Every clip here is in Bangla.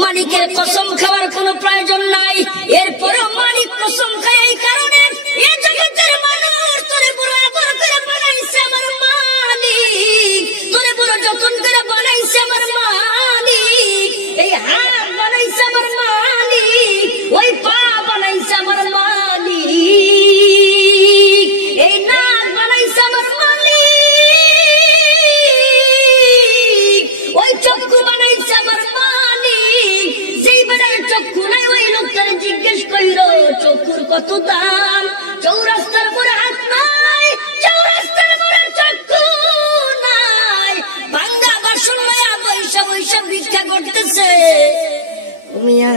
মালিকের কসম খাওয়ার কোনো প্রয়োজন নাই। এরপরও মালিক কসম খায় এই কারণে, এই জগতের মানুষ তোরে বড় আদর করে বানাইছে আমার মালিক, তোরে বড় যতন করে বানাইছে আমার মালিক। এই হাত বানাইছে আমার মালিক, ওই পা বানাইছে আমার মালিক, এই নাক বানাইছে আমার মালিক, ওই চক্ষু বানাইছে আমার মালিক। যেই বেড়ার চক্ষু নাই ওই লোকটার জিজ্ঞেস কইর চক্ষুর কত দাম। চৌরাস্তার মোড়ে হাত নাই, চৌরাস্তার মোড়ে চক্ষু নাই, ভাঙ্গা বাসন লয়া বৈশা বৈশা ভিক্ষা করতেছে। মিয়া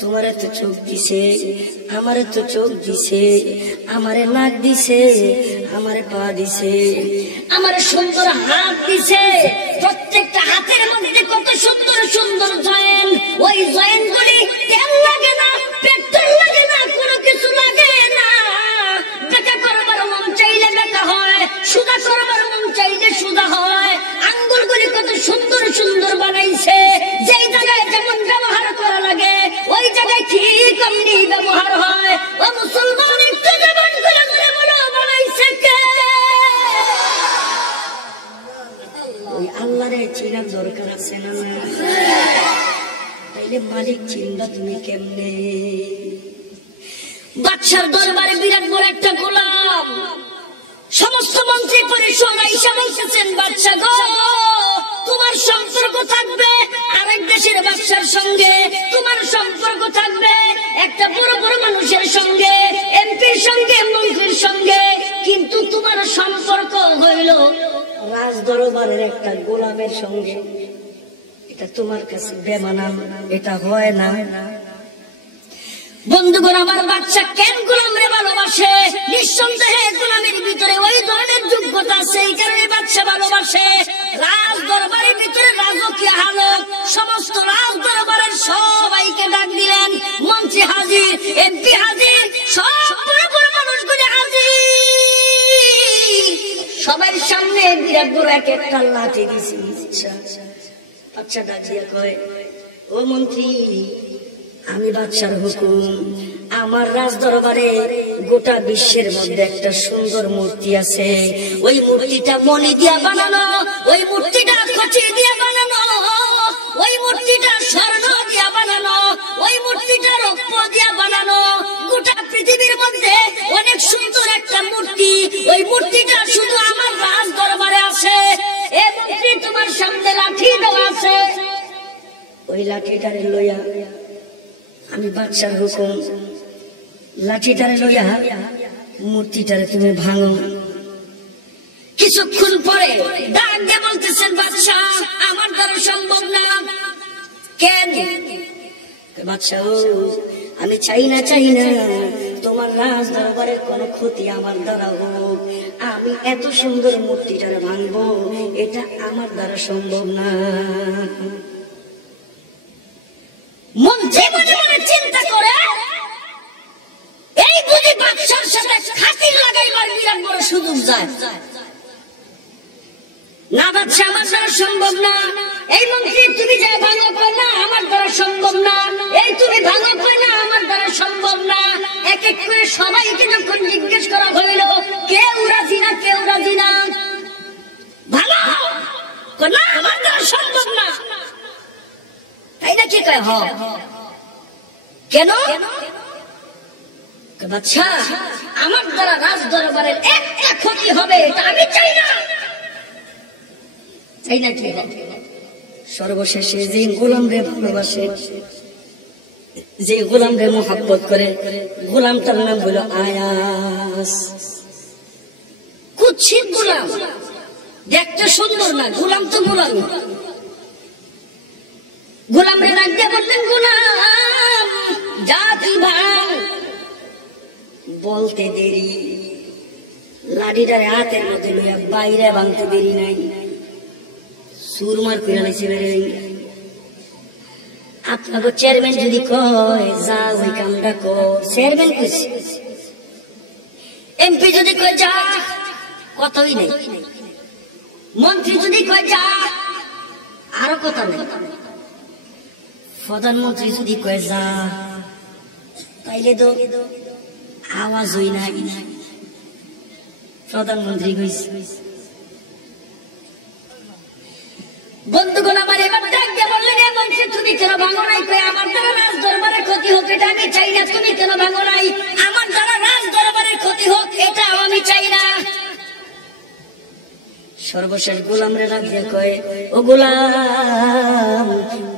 তোমারে তো চোখ দিছে, আমারে তো চোখ দিছে, আমারে নাক দিছে, আমারে পা দিছে, আমারে সুন্দর হাত দিছে। প্রত্যেকটা হাতের মধ্যে কত সুন্দর সুন্দর জয়েন, ওই জয়েন গুলি তেল লাগে না, পেট্রোল লাগে না, কোনো কিছু লাগে না। বেকা করবার মন চাইলে বেকা হয়, সুদা করবার মন চাইলে সুদা হয়। আঙ্গুল গুলি কত সুন্দর সুন্দর বানাইছে, যেই জায়গায় যেমন ব্যবহার করা লাগে ওই জায়গায় ঠিক অমনি ব্যবহার হয়। ও মুসলমান একটু জবান খুলে খুলে বলো, বানাইছে কে? ওই আল্লাহরে চিনার দরকার আছে না? তাইলে মালিক চিনবা তুমি কেমনে? বাদশার দরবারে বিরাট বড় একটা গোলাম, সমস্ত মন্ত্রী পরিষদ আইসা বলতেছেন, বাদশা গো তোমার সম্পর্ক থাকবে আরেক দেশের বাদশার সঙ্গে, তোমার সম্পর্ক থাকবে একটা বড় বড় মানুষের সঙ্গে, এমপির সঙ্গে, মন্ত্রীর সঙ্গে, কিন্তু তোমার সম্পর্ক হইল রাজ দরবারের একটা গোলামের সঙ্গে। এটা তোমার কাছে বেমানান, এটা হয় না। বন্ধুগণ, আমার বাচ্চা কেন গোলামরে ভালোবাসে? নিঃসন্দেহে গোলামের ভিতরে ওই ধরনের যোগ্যতা আছে, এই কারণে বাচ্চা ভালোবাসে। রাজ দরবারের ভিতরে রাজকীয় হালত, সমস্ত রাজ দরবারের সবাইকে ডাক দিলেন। মন্ত্রী হাজির, এমপি হাজির, সব বড় বড় মানুষগুলি হাজির। সবার সামনে বিরাট বড় এক একটা লাঠি দিছি। বাচ্চা ডাক দিয়া কয়, ও মন্ত্রী, আমি বাদশার হুকুম, আমার রাজ দরবারে গোটা বিশ্বের মধ্যে একটা সুন্দর মূর্তি আছে। ওই মূর্তিটা মণি দিয়া বানানো, ওই মূর্তিটা খচি দিয়া বানানো, ওই মূর্তিটা স্বর্ণ দিয়া বানানো, ওই মূর্তিটা রৌপ্য দিয়া বানানো। গোটা পৃথিবীর মধ্যে অনেক সুন্দর একটা মূর্তি, ওই মূর্তিটা শুধু আমার রাজ দরবারে আছে। এ মন্ত্রী, তোমার সামনে লাঠি দেওয়া আছে, ওই লাঠিটারে লইয়া আমি বাদশার হুকুম, লাঠিটারে লইয়া মূর্তিটারে তুমি ভাঙো। কিছুক্ষণ পরে ডাক দিয়ে বলতেছেন, বাদশা আমার দ্বারা সম্ভব না। কেন? বাদশা, আমি চাই না তোমার রাজ দরবারের কোনো ক্ষতি আমার দ্বারা হোক। আমি এত সুন্দর মূর্তিটারে ভাঙবো, এটা আমার দ্বারা সম্ভব না। মন্ত্রী মনে মনে চিন্তা করে, এই বুঝি বাদশার সাথে খাতির লাগাইবার বিরাট বড় সুযোগ যায় না। বাদশা, আমার দ্বারা সম্ভব না। এই মন্ত্রী, তুমি যে ভাঙো কয় না আমার দ্বারা সম্ভব না, এই তুমি ভাঙো কয় না আমার দ্বারা সম্ভব না। এক এক করে সবাইকে যখন জিজ্ঞেস করা হইল, কেউ রাজি না, কেউ রাজি না। ভালো না, আমার দ্বারা সম্ভব না। তাই না? কি কয়? হ। কেন? বাদশা, আমার দ্বারা রাজ দরবারের একটা ক্ষতি হবে, এটা আমি চাই না। চাই না কি? সর্বশেষে যে গোলামরে ভালোবাসে, যে গোলামরে মোহাব্বত করে, গোলামটার নাম হলো আয়াস। কুৎসিত গোলাম, দেখতে সুন্দর না, গোলাম তো গোলাম। গোলামরে ডাক দিয়ে বললেন, গোলাম জাতি ভাঙ। বলতে দেরি, লাঠিটারে হাতের মধ্যে লইয়া বাইরে ভাঙতে দেরি নাই, সুরমার করে লাইছে। আপনাকে চেয়ারম্যান যদি কয় যা ওই কামটা কর, চেয়ারম্যান কইছে। এমপি যদি কয় যা, কথাই নেই। মন্ত্রী যদি কয় যা, আরো কথা নেই। প্রধানমন্ত্রী যদি কয়ে যা, তাইলে তো আওয়াজ হই না। প্রধানমন্ত্রী কইছে, বন্ধুগণ আমার এবার ডাকতে বললেন, মন্ত্রী তুমি কেন ভাঙো নাই? কই আমার দ্বারা রাজ দরবারের ক্ষতি হোক এটা আমি চাই না। তুমি কেন ভাঙো নাই? আমার দ্বারা রাজ দরবারের ক্ষতি হোক এটা আমি চাই না। সর্বশেষ গোলামরে ডাক দিয়ে কয়, ও গোলাম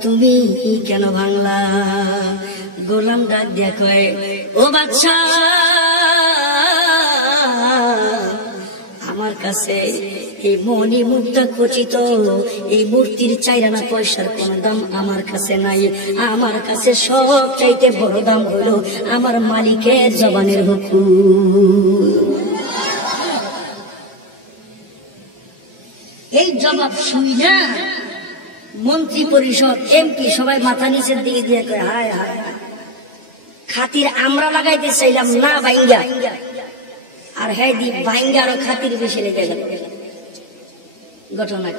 তুমি কেন ভাঙলা? গোলাম ডাক দিয়ে কয়, ও বাদশা আমার কাছে এই মণি মুক্তা খচিত এই মূর্তির চাইরানা পয়সার কোন দাম আমার কাছে নাই। আমার কাছে সব চাইতে বড় দাম হলো আমার মালিকের জবানের হুকুম। এই জবাব শুই না মন্ত্রী পরিষদ এমপি সবাই মাথা নিচের দিকে দিয়ে কয়, হায় হায় খাতির আমরা লাগাইতে চাইলাম না ভাইঙ্গা, আর হ্যাঁ দি ভাইঙ্গা আরো খাতির বেশি লেগে গেল। ঘটনা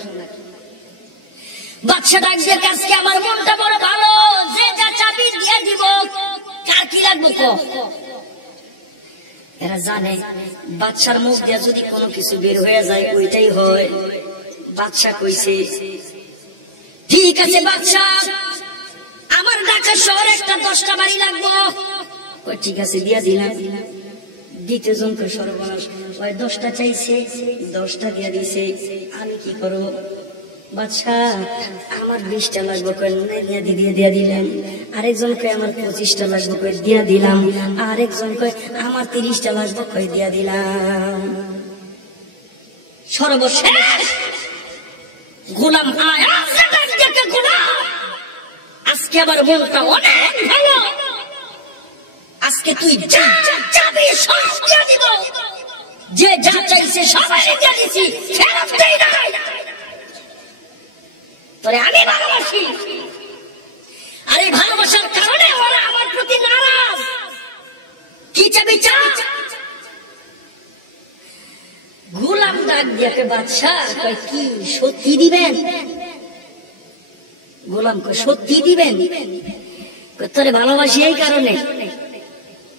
বাদশা ডাক দিয়ে, আজকে আমার মনটা বড় ভালো, যে যা চাবি দিয়ে দিব, কার কি লাগবে ক। এরা জানে বাদশার মুখ দিয়ে যদি কোনো কিছু বের হয়ে যায় ওইটাই হয়। বাদশা কইছে, ঠিক আছে বাদশা, আমার ঢাকা শহরে একটা 10টা বাড়ি লাগবো। ঠিক আছে দিয়া দিলাম। দ্বিতীয় জন করে সর্বনাশ, ওই 10টা চাইছে, 10টা দিয়া দিছে। আমি কি করব? বাদশা আমার 20টা লাগবে, দিয়া দিলাম। আরেকজন কয় আমার 25টা লাগবে, কই দিয়া দিলাম। আরেকজন কয় আমার 30টা লাগবে, কই দিয়া দিলাম। সর্বশেষ গোলাম আজকে আবার মনটা অনেক ভালো, আজকে তুই যা চাবি সব দিয়ে দিব, যে যা চাইছে সবাই দিয়ে দিছি, ফেরত দেই নাই। তোরে আমি ভালোবাসি, আর এই ভালোবাসার কারণে ওরা আমার প্রতি নারাজ। কি চাবি চা? গোলাম ডাক দিয়ে বাদশা কয়, কি সত্যি দিবেন? গোলাম কয়, সত্যি দিবেন? তোরে ভালোবাসি এই কারণে,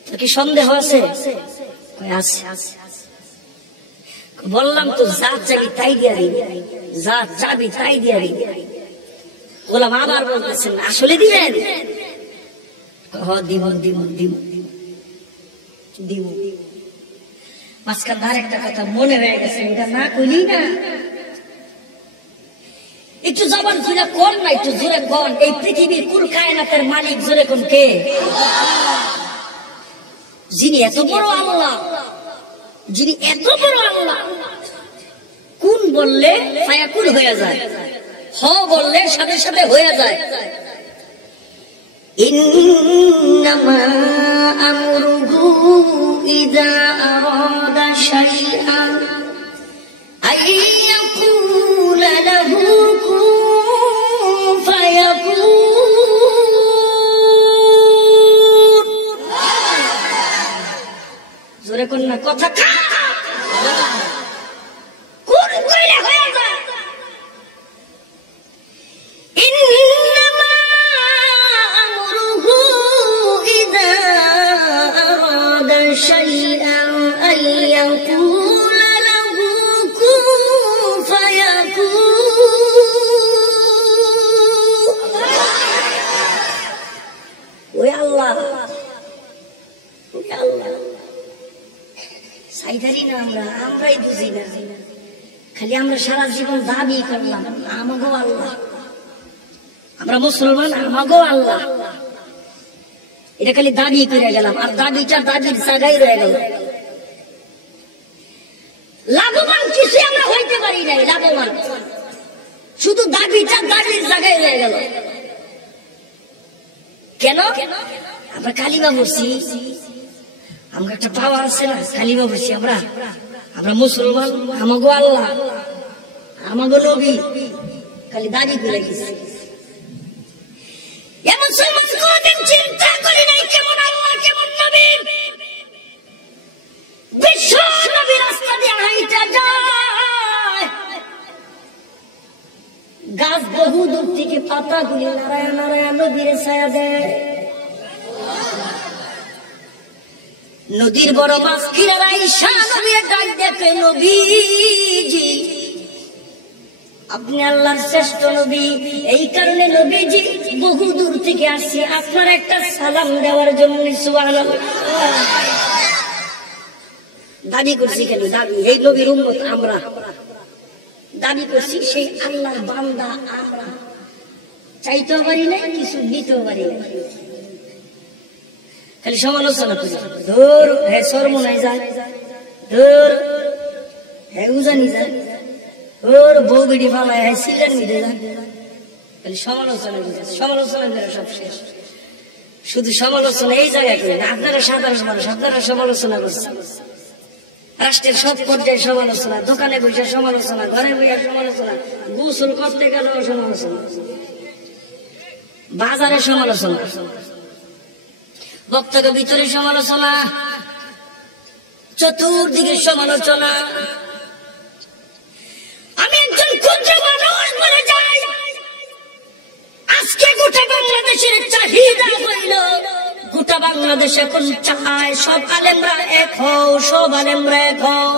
তোর কি সন্দেহ আছে? বললাম তো যা চাবি তাই দিয়া দিবি, যা চাবি তাই দিয়া দিবি। গোলাম আবার বলতেছেন, আসলে দিবেন? দিব দিব দিব দিব। মাঝখান ধার একটা কথা মনে হয়ে গেছে, এটা না কইলি না, একটু জবান খুলে কোন না, একটু জোরে কোন। এই পৃথিবীর কুল কায়নাতের মালিক জোরে কোন কে? যিনি এত বড় আল্লাহ, যিনি এত বড় আল্লাহ। কোন বললে ফায়াকুল হয়ে যায়, হ বললে সাথে সাথে হয়ে যায়। ইন্নামা আমরুহু ইযা আরাদা শাইআন আইয়াকুলা লাহু কুন ফায়াকুন। জোরে কোন না, কথা কোন কইলে হয়ে যায়। ইন্নামা আমরুহু ইযা আরাদা শাইআন আইয়াকুলা লাহু কুন ফায়াকুন। ওই আল্লাহ, ওই আল্লাহ সাইদারি না, আমরাই বুঝি না। খালি আমরা সারা জীবন দাবি করলাম আমাগো আল্লাহ, আমরা মুসলমান, আমাগো আল্লাহ। এটা খালি দাবি করে গেলাম, আর দাবিটা দাবির জায়গায় রয়ে গেল। লাভবান কিছু আমরা হইতে পারি নাই, লাভবান শুধু দাবিটা দাবির জায়গায় রয়ে গেল। কেন? আমরা কালিমা পড়ছি, আমরা একটা পাওয়ার আছে না, কালিমা পড়ছি আমরা, আমরা মুসলমান, আমাগো আল্লাহ, আমাগো নবী, খালি দাবি করে গেছি। মুসলমান কোনদিন চিন্তা করি নাই কেমন আল্লাহ কেমন নবী। বিশ্ব নবী রাস্তা দিয়ে হাইটা যায়, গাছ বহু দূর থেকে পাতা গুলি নারায়ণ নারায়ণ নবীর ছায়া দেয়। নদীর বড় মাছ কিনারা ঈশা নবীর ডাক দেখে, নবীজি আপনি আল্লাহর শ্রেষ্ঠ নবী, এই কারণে নবীজি বহু দূর থেকে আসছি আপনার একটা সালাম দেওয়ার জন্য। সুবহানাল্লাহ। দাবি করছি কেন? দাবি এই নবীর উম্মত আমরা দাবি করছি, সেই আল্লাহর বান্দা আমরা। চাইতেও পারি না, কিছু দিতেও পারি না, খালি সমালোচনা করি। ধর হে সরমনাই যায়, ধর হে উজানি যায়, ওর বউ বেড়ি ফালায় হে সিলেন মিটে যায়, খালি সমালোচনা করে। সমালোচনা করে সব শেষ। শুধু সমালোচনা এই জায়গায় করেন। আপনারা সাধারণ মানুষ, আপনারা সমালোচনা করছেন। রাষ্ট্রের সব পর্যায়ে সমালোচনা, দোকানে বসে সমালোচনা, ঘরে বসে সমালোচনা, গোসল করতে গেলেও সমালোচনা, বাজারে সমালোচনা, বক্তব্য ভিতরে সমালোচনা, চতুর্দিকে সমালোচনা। আমি একজন ক্ষুদ্র মানুষ বলে যাই, আজকে গোটা বাংলাদেশের চাহিদা হইল, গোটা বাংলাদেশ এখন চায় সব আলেমরা এক হও, সব আলেমরা এক হও,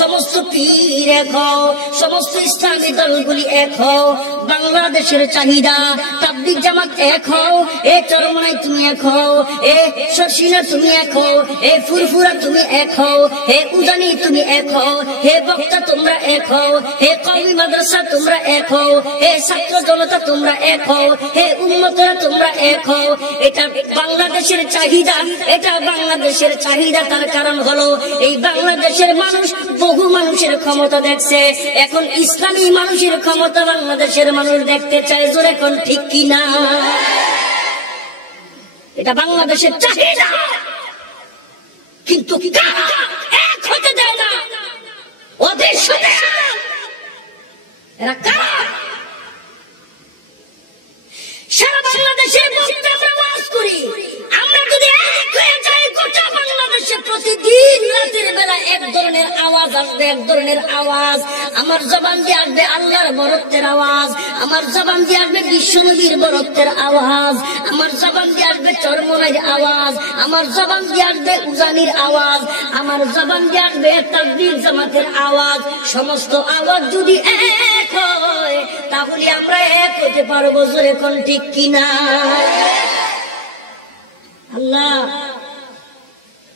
সমস্ত পীর এক হও, সমস্ত ইসলামী দলগুলি এক হও। বাংলাদেশের চাহিদা তাবলীগ জামাত এক হও, এ চরমনাই তুমি এক হও, এ শর্ষিনা তুমি এক হও, এ ফুরফুরা তুমি এক হও, হে উজানি তুমি এক হও, হে বক্তা তোমরা এক হও, হে কওমি মাদ্রাসা তোমরা এক হও, হে ছাত্র জনতা তোমরা এক হও, হে উম্মতরা তোমরা এক হও। এটা বাংলাদেশের চাহিদা, এটা বাংলাদেশের চাহিদা। তার কারণ হলো এই বাংলাদেশের মানুষ বহু মানুষের ক্ষমতা দেখছে, এখন ইসলামী মানুষের ক্ষমতা বাংলাদেশের মানুষ দেখতে চায়। জোরে কোন ঠিক কিনা? এটা বাংলাদেশের চাহিদা, কিন্তু এক হতে দেয় না, ওদের সাথে এরা কারা? সারা বাংলাদেশের মধ্যে আমরা বাস করি, আমরা যদি এক হয়ে যাই গোটা বাংলাদেশে প্রতিদিন রাতের বেলা এক ধরনের আওয়াজ আসবে, এক ধরনের আওয়াজ। আমার জবান দিয়ে আসবে আল্লাহর বরত্বের আওয়াজ, আমার জবান দিয়ে আসবে বিশ্বনবীর বরত্বের আওয়াজ, আমার জবান দিয়ে আসবে চরমনাইর আওয়াজ, আমার জবান দিয়ে আসবে উজানির আওয়াজ, আমার জবান দিয়ে আসবে তাকবীর জামাতের আওয়াজ। সমস্ত আওয়াজ যদি এক হয় তাহলে আমরা এক হতে পারবো। জোরে কোন ঠিক কিনা? আল্লাহ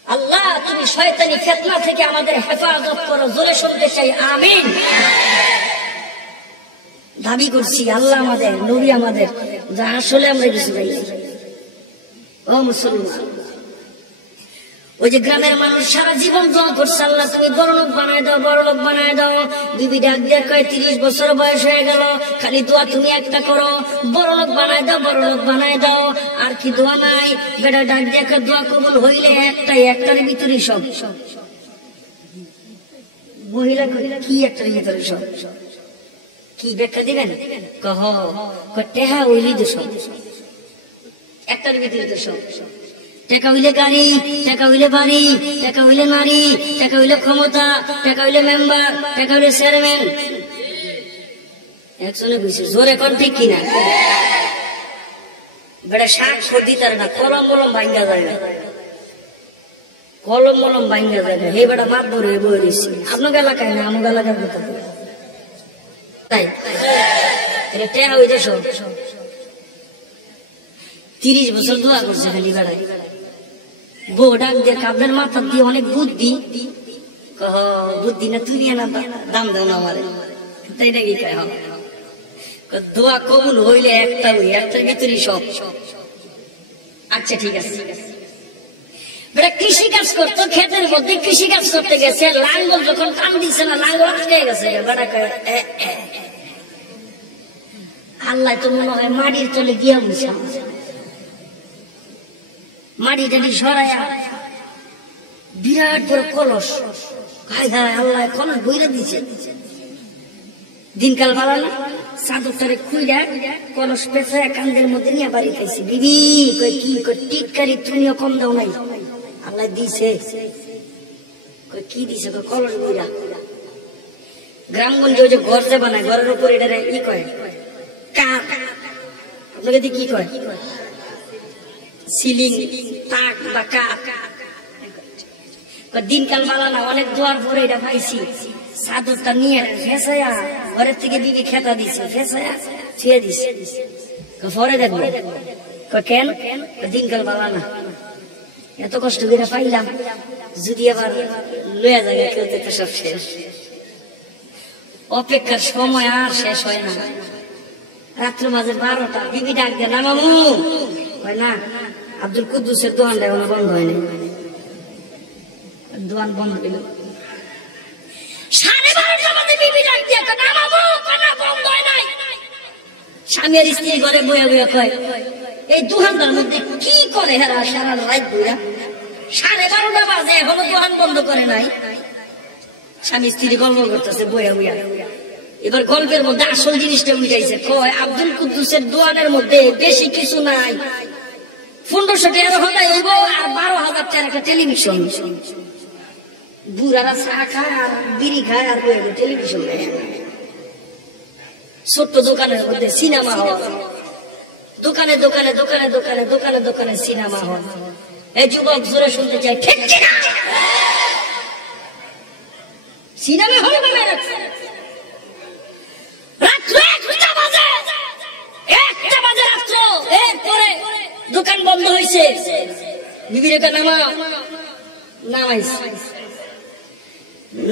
আল্লাহ তুমি শয়তানি ফিতনা থেকে আমাদের হেফাজত করো। জোরে শুনতে চাই আমিন। দাবি করছি আল্লাহ আমাদের, নবী আমাদের, যা আসলে আমরা কিছু পাই। ও মুসলমান, ওই যে গ্রামের মানুষ সারা জীবন দোয়া করছে, আল্লাহ তুমি বড়লোক বানায় দাও, বড়লোক বানায় দাও। বিবি ডাক দিয়ে কয় 30 বছর বয়স হয়ে গেল, খালি দোয়া তুমি একটা করো, বড়লোক বানায় দাও, বড়লোক বানায় দাও। আর কি দোয়া নাই? বেটা ডাক দিয়ে কয় দোয়া কবুল হইলে একটাই, একটার ভিতরে সব। মহিলা কি একটার ভিতরে সব? কি ব্যাখ্যা দিবেন? কহ টেহা হইলি তো সব, একটার ভিতরে তো সব। টাকা হইলে গাড়ি, টাকা হইলে বাড়ি, টাকা হইলে নারী, টাকা হইলে ক্ষমতা, টাকা হইলে মেম্বার, টাকা হইলে চেয়ারম্যান। একজনে বুঝছে। জোরে কোন ঠিক কিনা? বেটা শাক সর্দি তার না, কলম মলম ভাঙ্গা যায় না, কলম মলম ভাঙ্গা যায় না। হে বেটা মাত ধরে বই দিচ্ছি। আপনার এলাকায় না, আমার এলাকার কথা তাই টাকা হইতে সব। 30 বছর দোয়া করছে খালি বেড়ায়। বউ ডাক দিয়ে কাপড়ের মাথা দিয়ে অনেক বুদ্ধি, কহ বুদ্ধি না তুই না দাম দাও না আমারে, তাই নাকি দোয়া কবুল হইলে একটা হই, একটার ভিতরে সব। আচ্ছা ঠিক আছে। বেটা কৃষি কাজ করতো, ক্ষেতের মধ্যে কৃষি কাজ করতে গেছে, লাঙ্গল যখন টান দিচ্ছে না, লাঙ্গল আটকে গেছে। বেটা কয় আল্লাহ তো মনে হয় মাটির তলে গিয়া বুঝছে, মাটি টাটি সরাইয়া বিরাট বড় কলস, আল্লাহ কলস বইরা দিছে। দিনকাল ভালো না, চাদরটারে খুইরা কলস পেঁচা কান্দের মধ্যে নিয়ে বাড়ি খাইছি। বিবি কই কি টিটকারি তুমিও কম দাও নাই, আল্লাহ দিছে। কই কি দিছে? কলস বইরা। গ্রামগঞ্জে ওই যে ঘর যে বানায়, ঘরের উপর এটারে ই কয় কার, আপনাকে কি কয়? সিলিং তাক বা কাক দিনকাল বালা না, অনেক দোয়ার পরে এটা পাইছি। চাদরটা নিয়ে ফেসায়া ঘরের থেকে বিবি খেতা দিছে, ফেসায়া ছেড়ে দিছে। পরে দেখবো কেন, দিনকাল বালা না, এত কষ্ট করে পাইলাম, যদি আবার লইয়া যায় কেউ তো সব শেষ। অপেক্ষার সময় আর শেষ হয় না। রাত্র মাঝে 12টা, বিবি ডাক দেয়, না মামু হয় না, আব্দুল কুদ্দুসের দোকানটা এখনো বন্ধ হয়নি। দোকান বন্ধ হইল 12:30 বাজে, বিবি ডাক দিয়ে না মামু কেনা বন্ধ হয় নাই। স্বামী আর স্ত্রী ঘরে বইয়া বইয়া কয়, এই দোকানটার মধ্যে কি করে হেরা সারা রাত বইয়া, 12:30 বাজে এখনো দোকান বন্ধ করে নাই। স্বামী স্ত্রী গল্প করতেছে বইয়া বইয়া। এবার গল্পের মধ্যে আসল জিনিসটা উঠাইছে, কয় আব্দুল কুদ্দুসের দোকানের মধ্যে বেশি কিছু নাই, 1500 টাকা হইব আর 12,000 টাকার একটা টেলিভিশন। বুড়ারা চা খায় আর বিড়ি খায় আর টেলিভিশন নেয়। ছোট্ট দোকানের মধ্যে সিনেমা হল, দোকানে দোকানে দোকানে দোকানে দোকানে দোকানে সিনেমা হল। এই যুবক জোরে শুনতে চাই, ঠিক কিনা? সিনেমা হল এরপরে দোকান বন্ধ হয়েছে। বিবিরেখা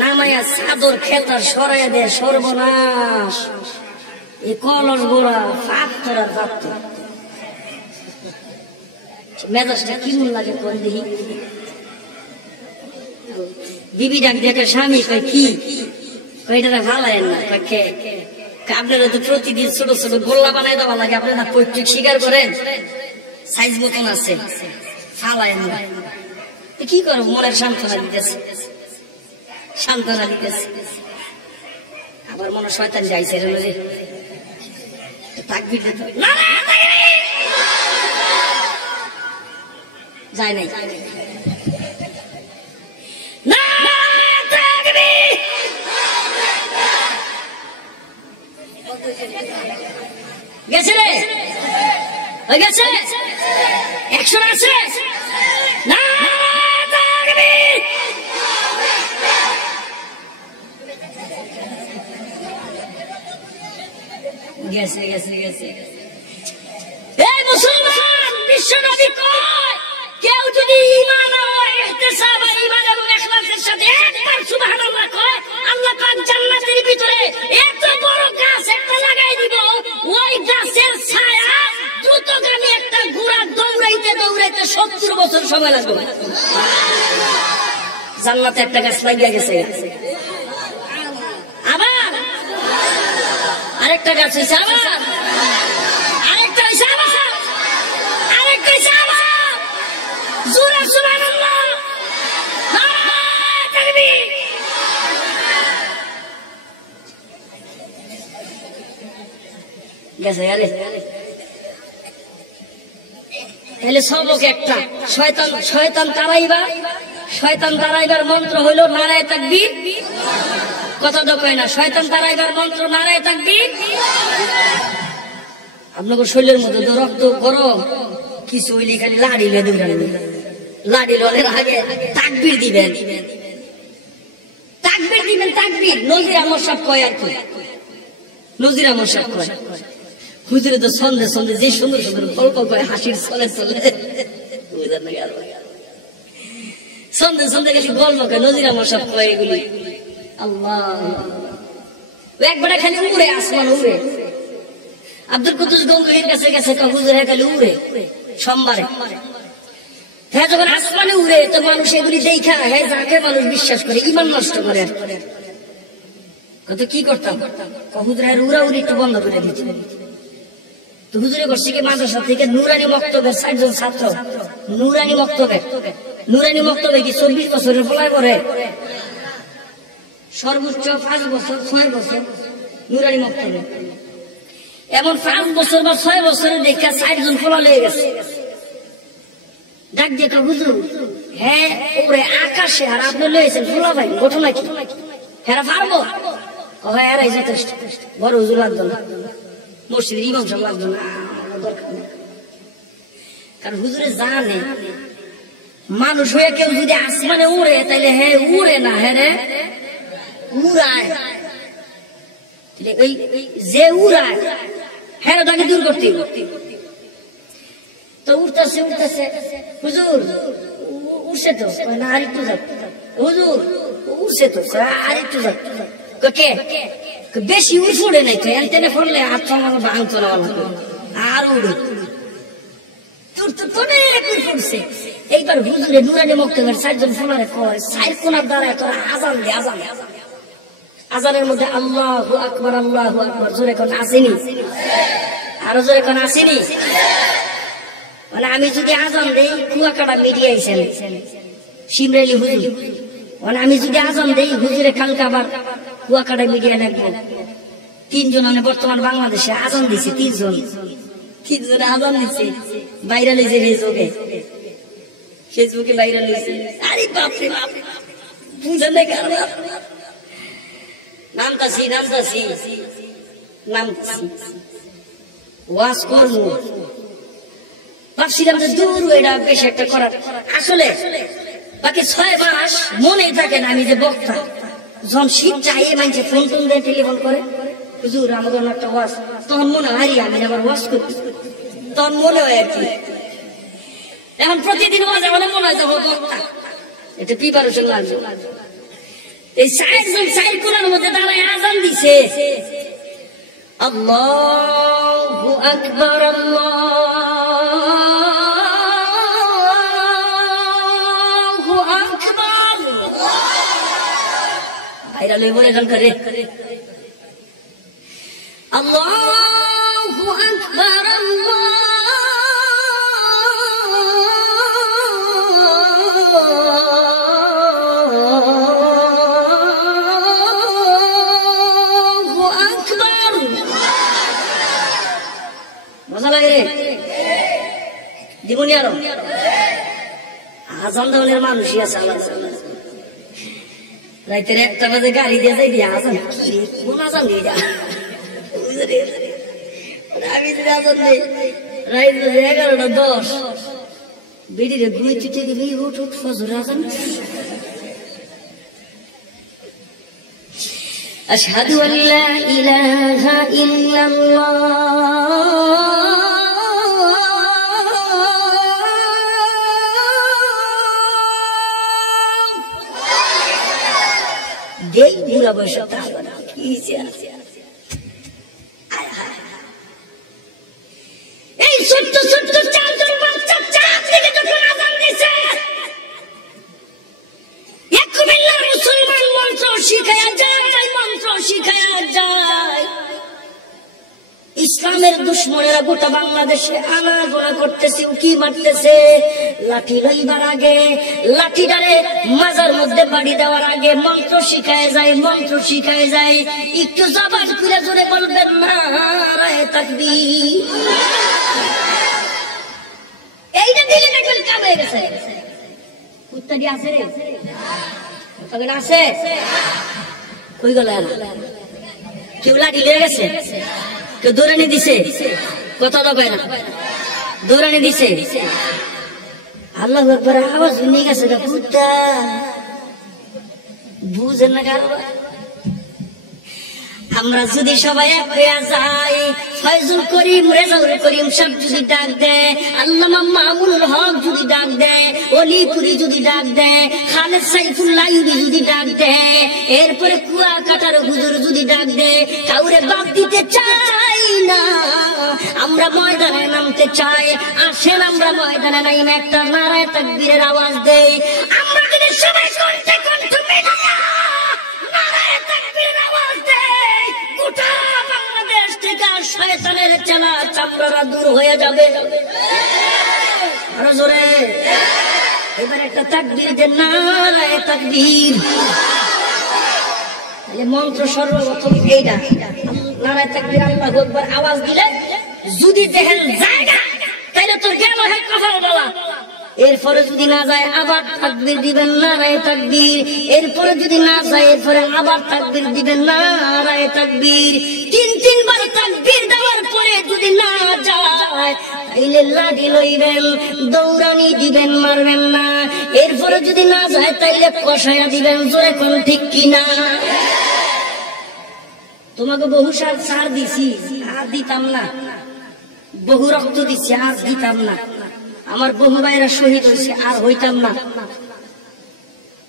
নামাইয়া চাদর খেতার সরাইয়া দেয়, সর্বনাশ। এই কলস গোড়া পাত্তর আর পাত্তর, মেজাজটা কিমন লাগে কোন দেখি। বিবি ডাক দেখে স্বামী কয় কি, এটা ভালো না, আপনারা তো প্রতিদিন ছোট ছোট গোল্লা বানাই দেওয়া লাগে, আপনারা পৈতৃক স্বীকার করেন, সাইজ মতন আছে, ফালায় না। কি করবো, মনের সান্ত্বনা দিতেছে, সান্ত্বনা দিতেছে। আবার মনে শয়তান যাইছে রে, তাকবীর দিতে যায় নাই, গেছে রে, গেছে 100 আছে না, গেছে গেছে গেছে। এই মুসলমান, বিশ্বনবী কয়, কেউ যদি ঈমান ও ইহতিসাব আর ঈমান এবং ইখলাসের সাথে একবার সুবহানাল্লাহ কয়, আল্লাহ পাক জান্নাতের ভিতরে এত বড় গাছ একটা লাগাই দিব, ওই গাছের ছায়া দ্রুতগামী একটা ঘোড়া দৌড়াইতে দৌড়াইতে 70 বছর সময় লাগবে। জান্নাতে একটা গাছ লাগিয়ে গেছে, আবার আরেকটা গাছ হয়েছে, আবার আরেকটা হয়েছে, আবার আরেকটা হয়েছে, আবার জোরে সুবহানাল্লাহ, তাকবীর। গেছে আরে, তাহলে সবক একটা, শয়তান তারাইবার মন্ত্র হইল নারায়ে তাকবীর। কথা তো কয় না, শয়তান তারাইবার মন্ত্র নারায়ে তাকবীর। আপনাকে শরীরের মধ্যে তো রক্ত গরম, কিছু হইলে খালি লাড়ি লয়ে দৌড়ানো, লাড়ি লনের আগে তাকবীর দিবেন, তাকবীর দিবেন, তাকবীর। নজির আমার সব কয়, আর কি নজির আমার সব কয়। হুজুরে তো সন্ধ্যে সন্ধ্যে যে সুন্দর সুন্দর গল্প কয়, হাসির চলে চলে, সন্ধ্যে সন্ধ্যে খালি গল্প কয়, নজির আমার সব কয় এগুলি। আল্লাহ, একবারে খালি উড়ে, আসমান উড়ে। আব্দুল কুদ্দুস গঙ্গোহীর কাছে গেছে, হুজুর খালি উড়ে সোমবারে। হ্যাঁ, যখন আসমানে উড়ে তো মানুষ এগুলি দেখা, হ্যাঁ যাকে মানুষ বিশ্বাস করে, ইমান নষ্ট করে। কত কি করতাম, হুজুরের উড়াউড়ি একটু বন্ধ করে দিচ্ছে। তো হুজুরে করছে কি, মাদ্রাসা থেকে নুরানি মক্তবের 60 জন ছাত্র, নুরানি মক্তবে কি 24 বছরের ফলায় করে, সর্বোচ্চ 5 বছর 6 বছর নুরানি মক্তবে। এমন 5 বছর বা 6 বছরের দেখা 60 জন ফলা লেগে গেছে। ডাক দিয়ে হুজুর, হ্যাঁ ওরে আকাশে, আর আপনি লয়েছেন ফোলা ভাই, ঘটনা কি? হ্যাঁ পারবো, হ্যাঁ এরাই যথেষ্ট, বড় হুজুর লাগতো না, মসজিদের ইমাম সাহেব লাগতো না, দরকার নেই। কারণ হুজুরে জানে মানুষ হয়ে কেউ যদি আসমানে উড়ে তাইলে হ্যাঁ উড়ে না, হ্যাঁ রে উড়ায়। ওই যে উড়ায় হ্যাঁ তাকে দূর করতে তো উঠতেছে উঠতেছে, হুজুর উঠছে তো না আর একটু যাক, হুজুর উঠছে তো আর একটু যাক, কে বেশি উঠে নাই তো এলটেনে পড়লে হাত চালানো ভাঙতো না আর উড়ে পড়ছে। এইবার হুজুরে নুরানি মুক্তবের 4 জন ফোনারে কয় 4 কোনার দ্বারা তোরা আজান দে, আজান আজানের মধ্যে আল্লাহু আকবার আল্লাহু আকবার জোরে কোন আসেনি, আরো জোরে কোন আসেনি। মানে আমি যদি আজান দেই কুয়াকাটা মিডিয়া আইছেন শিমরাইলি হুজুর, মানে আমি যদি আজান দেই হুজুরে কালকে আবার কুয়াকাটা মিডিয়া লাগবো। 3 জন মানে বর্তমান বাংলাদেশে আজান দিছে, 3 জনে আজান দিছে, ভাইরাল হয়েছে ফেসবুকে ভাইরাল হয়েছে। আরে বাপরে বাপ বুঝেন না কার নামতাছি ওয়াজ করবো ভাবছিলাম যে দূর এটা বেশ একটা করার, আসলে বাকি 6 মাস মনেই থাকে না আমি যে বক্তা। যখন শীত চাইয়ে মানছে ফোন টোন দেয়, টেলিফোন করে হুজুর আমাদের একটা ওয়াজ, তখন মনে হয় আমি আবার ওয়াজ করি, তখন মনে হয় আর কি। এখন প্রতিদিন ওয়াজ আমাদের মনে হয় যাবো বক্তা, এটা প্রিপারেশন লাগবে। এই 4 জন 4 কোণার মধ্যে দাঁড়ায় আজান দিছে, আল্লাহু আকবার আল্লাহু আকবার। ভাইরাল হয়ে বলে গান করে আল্লাহু আকবার জীবনী আরো আজান দেওয়ার মানুষই আছে আলাদা। রাইতের 1টা বাজে গাড়ি দিয়ে যাই দিয়া আজান কোন আজান দিয়ে যা আমি যদি আজান দিই রাইত 11:10 বেরিয়ে ঘুরে চুটে গেলে উঠ উঠ ফজর আজান। আশহাদু আল্লা ইলাহা ইল্লাল্লাহ এই বুড়া বয়সে এই ছোট্ট ছোট্ট 4 জন বাচ্চা চাঁদ থেকে যখন আজান দিছে, কুমিল্লার মুসলমান মন্ত্র শিখায়া যায়, মন্ত্র শিখায়া যায়। ইসলামের দুশ্মনেরা গোটা বাংলাদেশে আনাগোনা করতেছে, উকি মারতেছে। লাঠি লইবার আগে, লাঠিটারে মাজার মধ্যে বাড়ি দেওয়ার আগে মন্ত্র শিখায় যায়, মন্ত্র শিখায় যায়। একটু জবান খুলে জোরে বলবেন নারায়ে তাকবীর। এইটা দিলে দেখবেন কাম হয়ে গেছে। কুত্তাটি আছে রে, কুত্তাগুলো আছে কই গেল? কেউ লাঠি লেগে গেছে, কেউ দৌড়ানি দিছে, কথা তো পায় না, দৌড়ানি দিছে। আল্লাহু আকবার আওয়াজ শুনে গেছে, কুত্তা বুঝেন না কারো। আমরা যদি সবাই এক হয়ে যাই, ফয়জুল করিম, রেজাউল করিম সব যদি ডাক দেয়, আল্লামা মামুনুল হক যদি ডাক দেয়, অলিপুরি যদি ডাক দেয়, খালেদ সাইফুল্লাহ যদি ডাক দেয়, এরপরে কুয়াকাটার হুজুর যদি ডাক দেয়, কাউরে বাদ দিতে চাই না। আমরা ময়দানে নামতে চাই, আসেন আমরা ময়দানে নাইমে একটা নারায়ে তাকবীরের আওয়াজ দেই। আমরা যদি সবাই কণ্ঠে কণ্ঠ মিলায়া নারায়ে তাকবীরের আওয়াজ দেই, গোটা বাংলাদেশ থেকে শয়তানের চালা চামড়ারা দূর হয়ে যাবে। আরো জোরে এবার একটা তাকবীর দেন, নারায়ে তাকবীর। মন্ত্র সর্বপ্রথম এইটা, নারায়ে তাকবীর আল্লাহু আকবার আওয়াজ দিলে যদি দেখেন যায় না তাইলে তোর গেল হে কফর বলা। এরপরে যদি না যায় আবার তাকবীর দিবেন, নারায়ে তাকবীর। এরপরে যদি না যায় এরপরে আবার তাকবীর দিবেন, নারায়ে তাকবীর। 3 বার তাকবীর দেওয়ার পরে যদি না যায় তাইলে লাঠি লইবেন, দৌড়ানি দিবেন, মারবেন না। এরপরে যদি না যায় তাইলে কষাইয়া দিবেন। জোরে কোন ঠিক কিনা? তোমাকে বহু সার দিছি, আর দিতাম না। বহু রক্ত দিচ্ছি, আর দিতাম না। আমার বহু ভাইরা শহীদ হয়েছে, আর হইতাম না।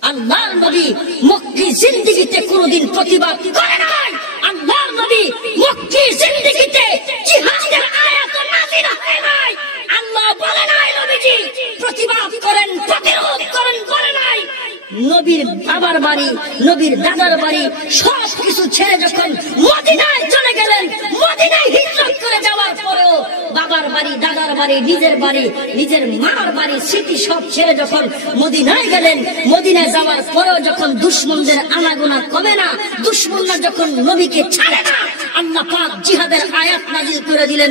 আল্লাহর নবী মক্কি জিন্দেগিতে কোনদিন প্রতিবাদ করে নাই। আল্লাহর নবী মক্কি জিন্দেগিতে জিহাদের আয়াত নাযিল হয় নাই। আল্লাহ বলে নাই নবীজি প্রতিবাদ করেন, প্রতিরোধ করেন, বলে নাই। নবীর বাবার বাড়ি, নবীর দাদার বাড়ি সব কিছু ছেড়ে যখন মদিনায় চলে গেলেন, মদিনায় হিজরত করে যাওয়ার পরেও বাবার বাড়ি, দাদার বাড়ি, নিজের বাড়ি, নিজের মার বাড়ি স্মৃতি সব ছেড়ে যখন মদিনায় গেলেন, মদিনায় যাওয়ার পরেও যখন দুশমনদের আনাগোনা কমে না, দুশমনরা যখন নবীকে ছাড়ে না, আল্লাহ পাক জিহাদের আয়াত নাযিল করে দিলেন।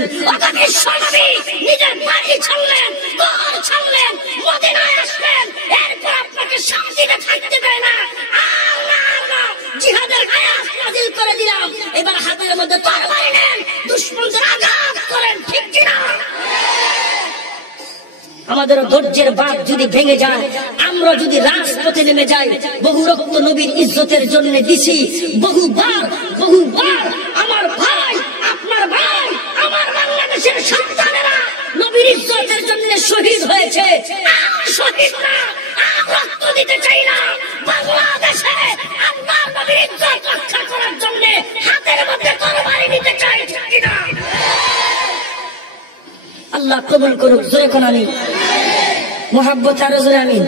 নিজের বাড়ি ছাড়লেন, ঘর ছাড়লেন, মদিনায় আসলেন, এরপর আপনাকে শান্তিতে থাকতে দেয় না। আল্লাহ আল্লাহ জিহাদের আয়াত নাযিল করে দিলাম। এবার হাতের মধ্যে তরবারি নেন, দুশমনদের আঘাত করেন। ঠিক কিনা? আমাদের ধৈর্যের বাঁধ যদি ভেঙে যায়, আমরা যদি রাজপথে নেমে যাই, বহু রক্ত নবীর ইজ্জতের জন্য দিছি, বহুবার বহুবার আমার ভাই, আপনার ভাই, আমার বাংলাদেশের সন্তানেরা নবীর ইজ্জতের জন্য শহীদ হয়েছে। শহীদ না, রক্ত দিতে চাই না। বাংলাদেশে আল্লাহর নবীর ইজ্জত রক্ষা করার জন্য হাতের মধ্যে তরবারি নিতে চাই। ঠিক কিনা? আল্লাহ কবুল করুক। জোরে কোন আমিন। মোহাব্বত আরো জোরে আমিন।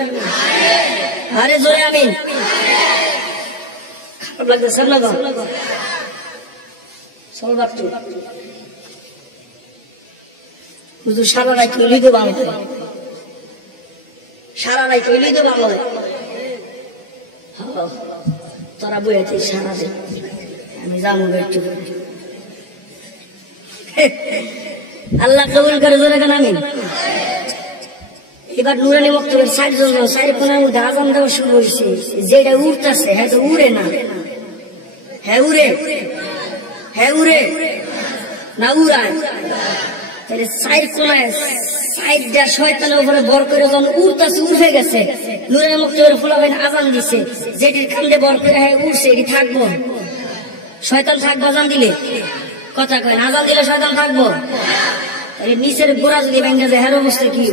আরে জোরে আমিন। খারাপ লাগতেছে না গো? হুজুর সারা রাত হইলেই তো ভালো হয়, সারা রাত হইলেই তো ভালো হয়। তোরা বইয়াতে সারা রাত আমি যাবো একটু। আল্লাহ কবুল করে। জোরে কেন আমিন। এবার নুরানি বক্তব্যের 60 জন 4-5 মধ্যে আজান দেওয়া শুরু হয়েছে। যেটা উঠতেছে হ্যাঁ তো উড়ে না, হ্যাঁ উড়ে, হ্যাঁ উড়ে না উড়ায়। তাহলে 4 কোনায় 4টা শয়তানের উপরে বর করে যখন উড়তেছে, উঠে গেছে। নুরানি বক্তব্যের ফুলাবেন আজান দিছে, যেটির কান্দে বর করে হ্যাঁ উঠছে, এটি থাকবো। শয়তান থাকবো আজান দিলে? কথা কয় না, আজান দিলে শয়তান থাকবো? নিচের গোড়া যদি ভেঙে যায়, হ্যাঁ অবস্থা কি?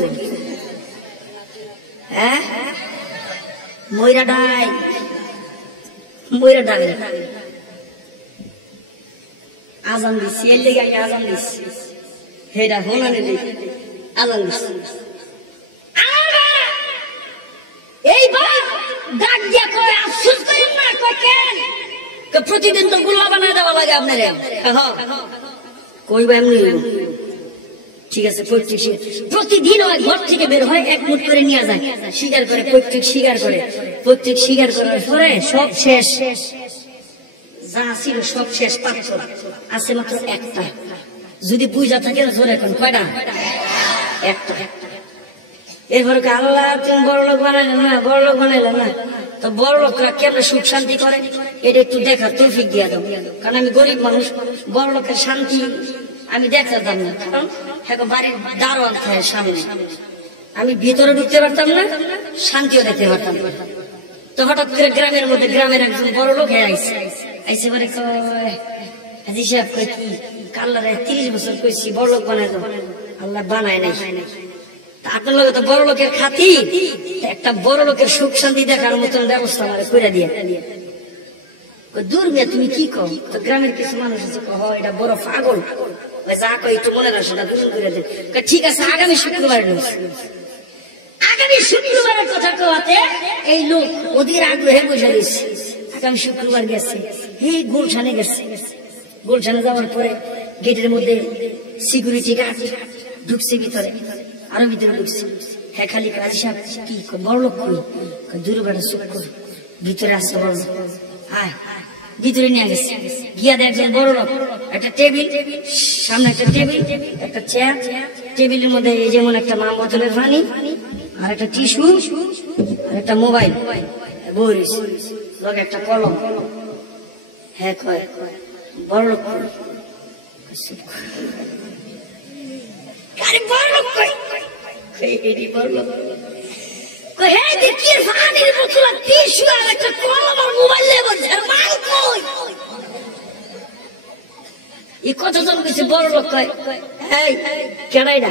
হ্যাঁ ময়রা ডাই, ময়রা ডাই। আজান দিচ্ছি, এর লেগে আমি আজান দিচ্ছি। হেডা হোনানে আজান দিচ্ছি। এইবার ডাক দিয়া কয় আফসোস করেন না। কয় কেন? প্রতিদিন তো গুল্লা বানায় দেওয়া লাগে আপনারে। কইবা এমনি? ঠিক আছে, প্রতিদিন ওই ঘর থেকে বের হয়, 1 মুঠ করে নিয়ে যায়, স্বীকার করে, প্রত্যেক স্বীকার করে, প্রত্যেক স্বীকার করার পরে সব শেষ, যা ছিল সব শেষ। পাথর আছে মাত্র একটা। যদি বুঝা থাকে জোরে এখন কয়টা? একটা। এরপর আল্লাহ তুমি বড় লোক বানাইলে না, বড় লোক বানাইলে না, তো বড় লোকরা কেমন সুখ শান্তি করে এটা একটু দেখার তৌফিক দিয়া দাও। কারণ আমি গরিব মানুষ, বড় লোকের শান্তি আমি দেখতাম না। কারণ বাড়ির দারোয়ান থাকে সামনে, আমি ভিতরে ঢুকতে পারতাম না, শান্তিও দেখতে পারতাম না। তো হঠাৎ করে গ্রামের মধ্যে গ্রামের একজন বড় লোক আইসে, আইসে পরে হাজি সাহেব কয় কি কাল্লারে 30 বছর কইছি বড় লোক বানাই দাও, আল্লাহ বানায় নাই। আপনার লোক তো বড় লোকের খাতি, একটা বড় লোকের সুখ শান্তি দেখার মতন ব্যবস্থা আমার করে দিয়ে। দূর মেয়ে তুমি কি কও? তো গ্রামের কিছু মানুষ আছে এটা বড় পাগল, যা কই একটু মনে রাখো সেটা দূর করে দেন। ঠিক আছে, আগামী শুক্রবার, আগামী শুক্রবারের কথা কওয়াতে এই লোক ওদের আগ্রহে বসে রয়েছে। আগামী শুক্রবার গেছে, এই গুলশানে গেছে। গুলশানে যাওয়ার পরে গেটের মধ্যে সিকিউরিটি গার্ড ঢুকছে ভিতরে, আরো ভিতরে ঢুকছে। হ্যাঁ খালি কাজী সাহেব কি বড় লোক কই? দূর বেড়া চুপ করে, ভিতরে আসছে বড় লোক। আয়, ভিতরে নিয়ে গেছে। গিয়া দেখছেন বড় লোক একটা টেবিল, সামনে একটা টেবিল, একটা চেয়ার, টেবিলের মধ্যে এই যেমন একটা মা বোতলের পানি, আর একটা টিস্যু, আর একটা মোবাইল, বইস লোক একটা কলম। হ্যাঁ কয় বড় লোক আরে বড় লোক কই এই বড় লোক কই হে দেখি ফানির বোতল টিস্যু আর একটা কলম আর মোবাইল নেব মাল কই এই কতজন কইছে বড় লোক কই এই কেডাইডা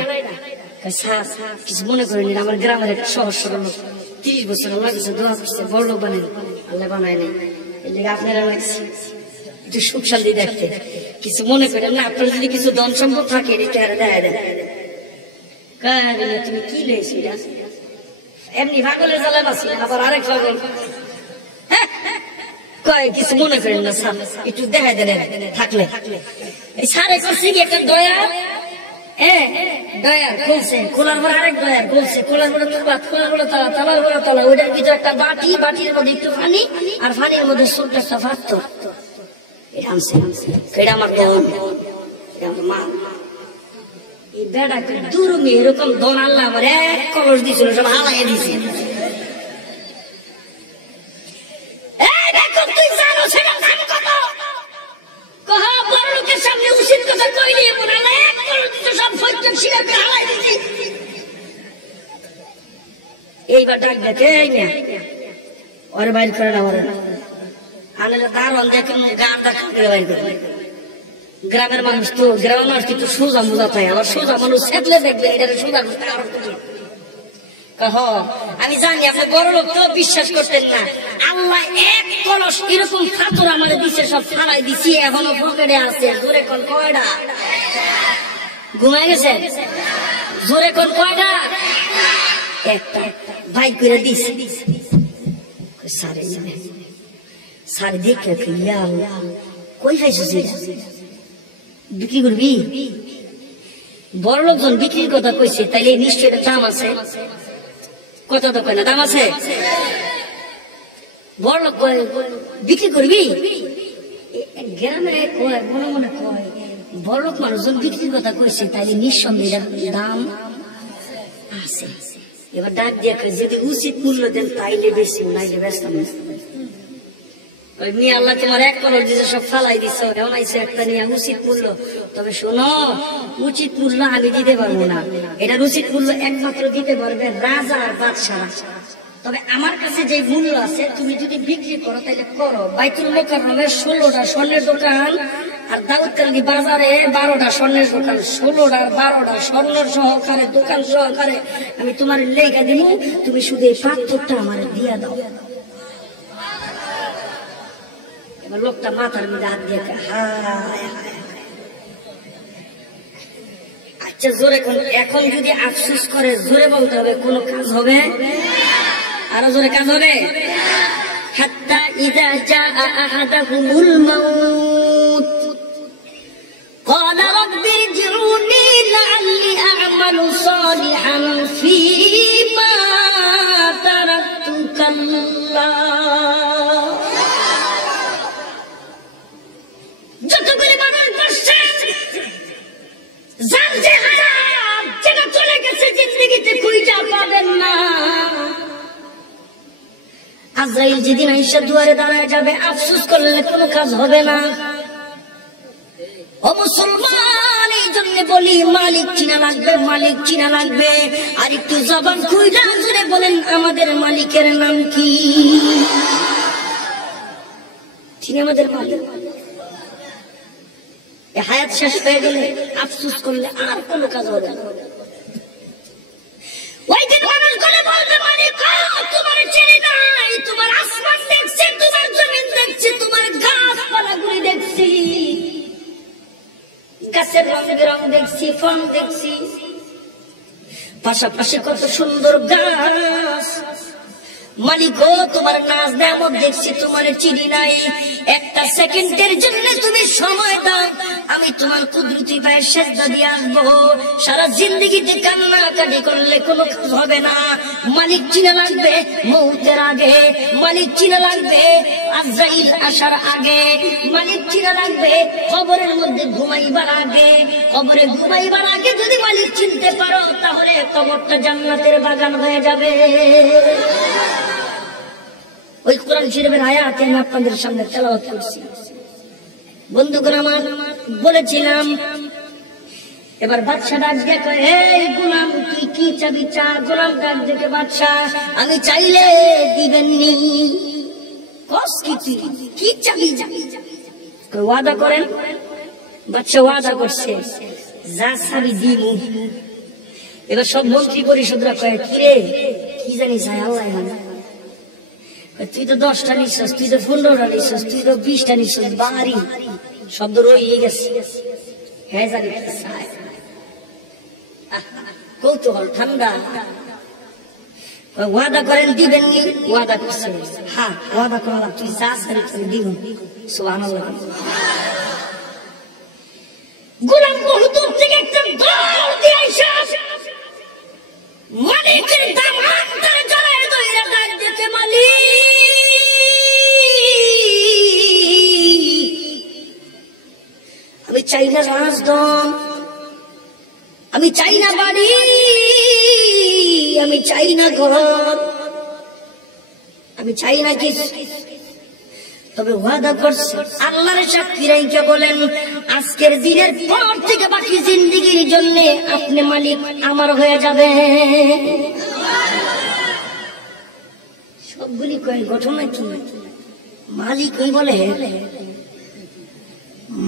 কসা কিছু মনে করেনি আমার গ্রামের একটা সহজ সরল লোক 30 বছর লাগছে দোয়া করছে বড় লোক বানাই আল্লাহ বানায় নাই এই লাগা আপনারা লাগছে একটু সুখ শান্তি দেখতে কিছু মনে করেন না আপনার যদি কিছু ধন সম্পদ থাকে এটা আর দেয় দেয় কারে তুমি কি লইছি এমনি পাগলের জ্বালায় বাঁচি আবার আরেক পাগল কয় কিছু মনে করেন না স্যার একটু দেখা দেন থাকলে এই সারে করছি কি একটা দয়া দয়া খুলছে খোলার পর আরেক দয়া খুলছে খোলার পরে তুলবা খোলার পরে তালা তালার পরে তালা ওইটার ভিতরে একটা বাটি বাটির মধ্যে একটু পানি আর পানির মধ্যে ছোট্ট একটা পাত্র এটা আনছে এটা আমার বোন এটা আমার মা এই বেড়া দূর মেয়ে এরকম দন আল্লাহ আমার এক কলস দিয়েছিল সব হালাই দিয়েছে সামনে উচিত কথা কইলি এক কলস দিতে সব ফৈজন শিরাকে হালাই দিয়েছি এইবার ডাক দেখে ওর বাইর করে না ওরা আনলে দারণ দেখেন গান দেখা বাইর করে গ্রামের মানুষ তো গ্রামের মানুষ কিন্তু সোজা মোজা থাকে আবার সোজা মানুষ সেটলে দেখবেন এটা সোজা আমি জানি আপনি বড় লোক তো বিশ্বাস করতেন না আল্লাহ এক কলস এরকম পাথর আমার দিচ্ছে সব ফালাই দিচ্ছি এখনো পকেটে আছে জোরে কোন কয়টা ঘুমায় গেছে জোরে কোন কয়টা একটা বাইক করে দিচ্ছে সারে সারে দেখে কই খাইছিস বিক্রি করবি বড় লোকজন বিক্রির কথা কইছে তাইলে নিশ্চয় দাম আছে কত তো কয় না দাম আছে বড় লোক বিক্রি করবি গ্রামে কয় মনে মনে কয় বড় লোক মানুষজন বিক্রির কথা কইছে তাইলে নিঃসন্দেহে দাম আছে এবার ডাক দিয়ে যদি উচিত মূল্য দেন তাইলে বেশি নাইলে ব্যস্ত মেয়ে আল্লাহ তোমার এক কলস দিয়েছে সব ফালাই দিচ্ছ এমন আইসে একটা নিয়ে উচিত মূল্য তবে শোনো উচিত মূল্য আমি দিতে পারবো না এটার উচিত মূল্য একমাত্র দিতে পারবে রাজা আর বাদশাহ তবে আমার কাছে যে মূল্য আছে তুমি যদি বিক্রি করো তাহলে করো বাইতুল মোকাররমের 16টা স্বর্ণের দোকান আর দাউদকান্দি বাজারে 12টা স্বর্ণের দোকান 16টা আর 12টা স্বর্ণ সহকারে দোকান সহকারে আমি তোমার লেখা দিব তুমি শুধু এই পাথরটা আমার দিয়া দাও এবার লোকটা মাথার মধ্যে হাত দিয়ে আচ্ছা জোরে এখন যদি আফসোস করে জোরে বলতে হবে কোনো কাজ হবে আরো জোরে কাজ হবে হাত্তা ইযা জাআ আহাদাহুমুল মাউত قال رب ارجعوني لعلي أعمل صالحا فيما تركت كلا যতগুলি মানুষ বসছে যার যে হায়াত যেটা চলে গেছে জিন্দগিতে খুঁজে পাবেন না আজরাইল যেদিন আইসা দুয়ারে দাঁড়ায় যাবে আফসোস করলে কোনো কাজ হবে না ও মুসলমান এই জন্য বলি মালিক চিনা লাগবে মালিক চিনা লাগবে আর একটু জবান খুইলা জুড়ে বলেন আমাদের মালিকের নাম কি তিনি আমাদের মালিক হায়াত শেষ হয়ে গেলে আফসোস করলে আর কোনো কাজ হবে না ওই দিন মানুষ করে বলবে মালিক তোমার চিনি নাই তোমার আসমান দেখছে তোমার জমিন দেখছে তোমার গাছপালাগুলি দেখছি গাছের রং বেরং দেখছি ফল দেখছি পাশাপাশি কত সুন্দর গাছ মালিক তোমার নাজ নেয়ামত দেখছি তোমার চিনি নাই একটা সেকেন্ডের জন্য তুমি সময় দাও আমি তোমার কুদরতি পায়ে সেজদা দিয়ে আসবো সারা জিন্দগিতে কান্নাকাটি করলে কোনো কাজ হবে না মালিক চিনা লাগবে মৌতের আগে মালিক চিনা লাগবে আজরাইল আসার আগে মালিক চিনা লাগবে কবরের মধ্যে ঘুমাইবার আগে কবরে ঘুমাইবার আগে যদি মালিক চিনতে পারো তাহলে কবরটা জান্নাতের বাগান হয়ে যাবে ওই কোরআন শরীফের আয়াত আমি আপনাদের সামনে তেলাওয়াত করছি বন্ধুগণ আমার বলেছিলাম এবার বাদশা ডাক দিয়ে কয়, এই গোলাম তুই কি চাবি চা। গোলাম ডাক দেখে, বাদশা আমি চাইলে দিবেননি। কস কি চাবি? ওয়াদা করেন। বাদশা ওয়াদা করছে, যা চাবি দিব। এবার সব মন্ত্রী পরিষদরা কয়, কিরে কি জানি চাই আল্লাহ জানে। তুই তো 10টা নিচ্ছস, তুই তো 15টা নিচ্ছস, তুই তো 20টা নিচ্ছস, বাড়ি শব্দ রয়ে গেছে। হ্যাঁ জানি কৌতূহল ঠান্ডা। ওয়াদা করেন দিবেননি? ওয়াদা করছে। হ্যাঁ ওয়াদা করলাম, তুই যা চাবি তুমি দিব। সুবহানাল্লাহ। গোলাম বহুদূর থেকে একটা দৌড় দিয়ে আইসা মালিকের দামান তার গলায় ধইরা ডাক দিতে, মালিক আমি চাই না রাজধন, আমি চাই না বাড়ি, আমি চাই না ঘর, আমি চাই না কিছু। তবে ওয়াদা করছে, আল্লাহর সাক্ষী রেখে বলেন, আজকের দিনের পর থেকে বাকি জিন্দেগির জন্য আপনি মালিক আমার হয়ে যাবে। সবগুলি কয় ঘটনা কি? মালিক হই বলে,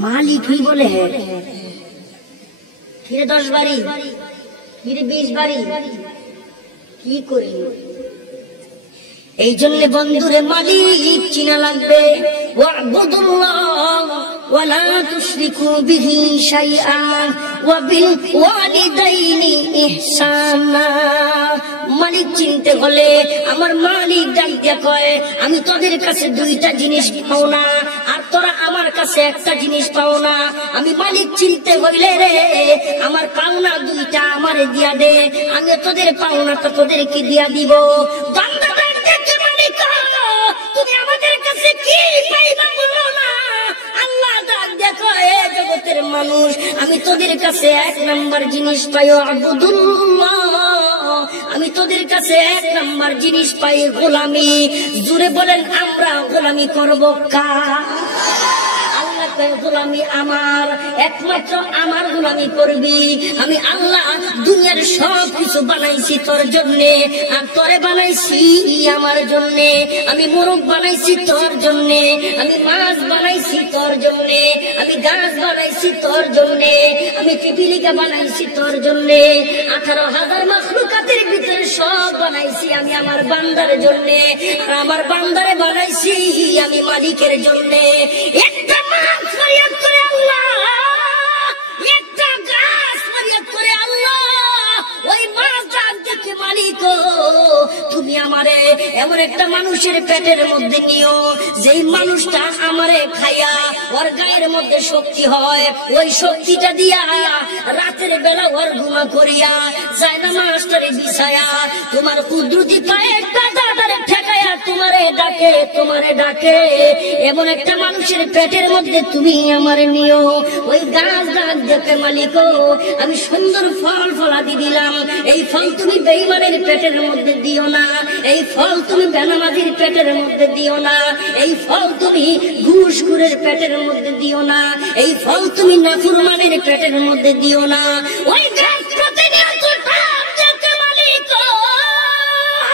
মালিক হই বলে। ফিরে 10 বাড়ি, ফিরে 20 বাড়ি, কি করি? এই জন্য বন্ধুরে মালিক চিনা লাগবে। ওয়াবুদুল্লাহ ওয়ালা তুশরিকু বিহি শাইআ ওয়া বিল ওয়ালিদাইনি ইহসানা। মালিক চিনতে হলে আমার মালিক ডাক দিয়া কয়, আমি তোদের কাছে 2টা জিনিস পাও না, আর তোরা আমার কাছে একটা জিনিস পাও না। আমি মালিক চিনতে হইলে রে আমার পাওনা 2টা আমারে দিয়া দে, আমি তোদের পাওনাটা তোদেরকে দিয়া দিব। বান্দা তুমি আমাদের কাছে কি পাইবা বলো না। আল্লাহ ডাক দেখো, এ জগতের মানুষ, আমি তোদের কাছে 1 নাম্বার জিনিস পাই আবুদুল্লাহ, আমি তোদের কাছে 1 নাম্বার জিনিস পাই গোলামি। জুড়ে বলেন, আমরা গোলামি করব কার? আল্লাহ কয়, গোলামি আমার, একমাত্র আমার গোলামি করবি। আমি আল্লাহ দুনিয়ার সব কিছু বানাইছি তোর জন্যে, আর তোরে বানাইছি আমার জন্যে। আমি মোরগ বানাইছি তোর জন্যে, আমি মাছ বানাইছি তোর জন্যে, আমি গাছ বানাইছি তোর জন্যে, আমি পিপিলিকা বানাইছি তোর জন্যে। 18,000 মাখলুকাতের ভিতরে সব বানাইছি আমি আমার বান্দার জন্যে, আর আমার বান্দারে বানাইছি আমি মালিকের জন্যে। একটা মাছ ফরিয়াদ করে আল্লাহ, একটা গাছ ফরিয়াদ করে আল্লাহ, ওই মাছ ডাক দেখে, মালিক তুমি আমারে এমন একটা মানুষের পেটের মধ্যে নিও, যেই মানুষটা আমারে খাইয়া ওর গায়ের মধ্যে শক্তি হয়, ওই শক্তিটা দিয়া রাতের বেলা ওর ঘুমা করিয়া যায় না মাস্টারে বিছায়া তোমার কুদরতি পায়ে দাদারে ঠেকায়া তোমারে ডাকে, তোমারে ডাকে। এমন একটা মানুষের পেটের মধ্যে তুমি আমারে নিও। ওই গাছ ডাক দেখে, মালিক আমি সুন্দর ফল ফলাদি দিলাম, এই ফল তুমি বেঈমানের পেটের মধ্যে দিও না, এই ফল তুমি বেনামাজির পেটের মধ্যে দিও না, এই ফল তুমি ঘুষখোরের পেটের মধ্যে দিও না, এই ফল তুমি নাফরমানের পেটের মধ্যে দিও না। ওই গাছ প্রতিনিয়ত পাপ দেখে, মালিক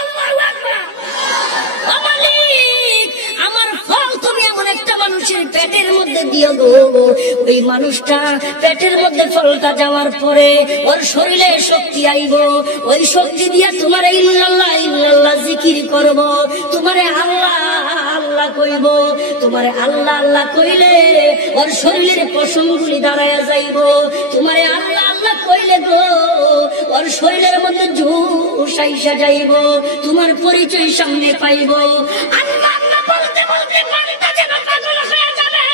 আল্লাহু আকবার, ও মালিক আমার ফল তুমি এমন একটা মানুষের পেটের মধ্যে দিও গো, ওই মানুষটা পেটের মধ্যে ফলটা যাওয়ার পরে ওর শরীরে শক্তি আইব, ওই শক্তি দিয়া তোমার ইল্লাল্লাহ ইল্লাল্লাহ জিকির করব, তোমারে আল্লাহ আল্লাহ কইব। তোমারে আল্লাহ আল্লাহ কইলে ওর শরীরের পশমগুলি দাঁড়ায়া যাইব। তোমারে আল্লাহ আল্লাহ কইলে গো ওর শরীরের মধ্যে জোশ আইসা যাইব, তোমার পরিচয় সামনে পাইব। আল্লাহ আল্লাহ বলতে বলতে মনটা যেন পাগল হয়ে যাবে।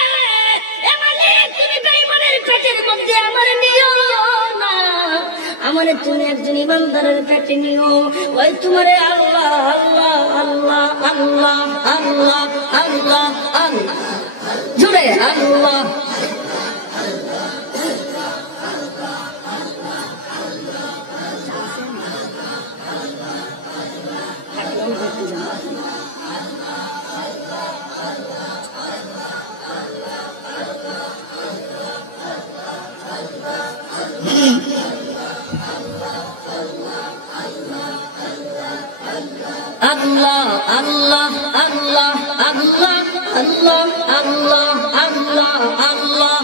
এ মালিক তুমি বেঈমানের পেটের মধ্যে আমারে নিও না, আমারে তুমি একজন ইমানদারের পেটে নিও। ওই তোমারে আল্লাহ আল্লাহ আল্লাহ আল্লাহ আল্লাহ আল্লাহ আল্লাহ জুড়ে আল্লাহ আল্লাহ আল্লাহ আল্লাহ আল্লাহ আল্লাহ আল্লাহ আল্লাহ আল্লাহ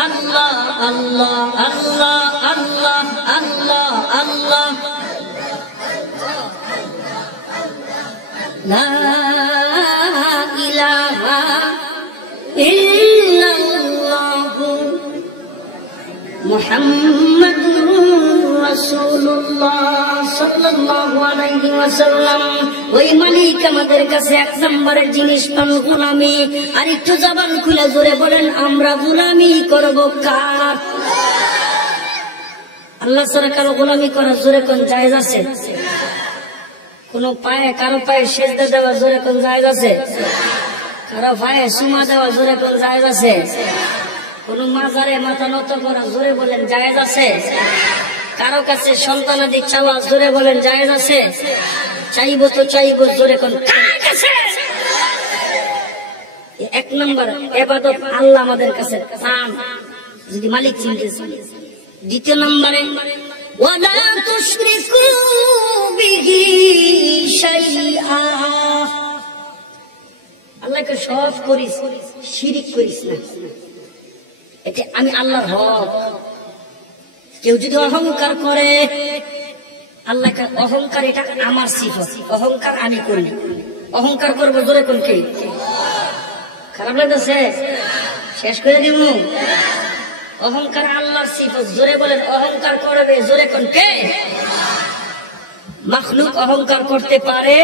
Allah Allah Allah Allah Allah Allah La ilaha illallah Muhammadur Rasulullah sallallahu alaihi wasallam ওই মালিক আমাদের কাছে এক নম্বরের জিনিস পান গোলামি আর একটু জবান খুলে জোরে বলেন আমরা গোলামি করব কার আল্লাহ ছাড়া কারো গোলামি করা জোরে কোন জায়েজ আছে কোন পায়ে কারো পায়ে সেজদা দেওয়া জোরে কোন জায়েজ আছে কারো পায়ে সুমা দেওয়া জোরে কোন জায়েজ আছে কোন মাজারে মাথা নত করা জোরে বলেন জায়েজ আছে কারো কাছে সন্তানাদি চাওয়া জোরে বলেন জায়েজ আছে চাইবো তো চাইবো জোরে কোন কার কাছে এক নম্বর ইবাদত আল্লাহ আমাদের কাছে চান যদি মালিক চিনতে চান দ্বিতীয় নম্বরে ওয়ালা তুশরিকু বিহি শাইআ আল্লাহকে সব করিস শিরিক করিস না এটা আমি আল্লাহর হক কেউ যদি অহংকার করে আল্লাহকে অহংকার এটা আমার সিফত অহংকার আমি করি অহংকার করবো জোরে কোন কে খারাপ লাগতেছে শেষ করে দিব অহংকার আল্লাহর সিফত জোরে বলেন অহংকার করবে জোরে কোন কে মাখলুক অহংকার করতে পারে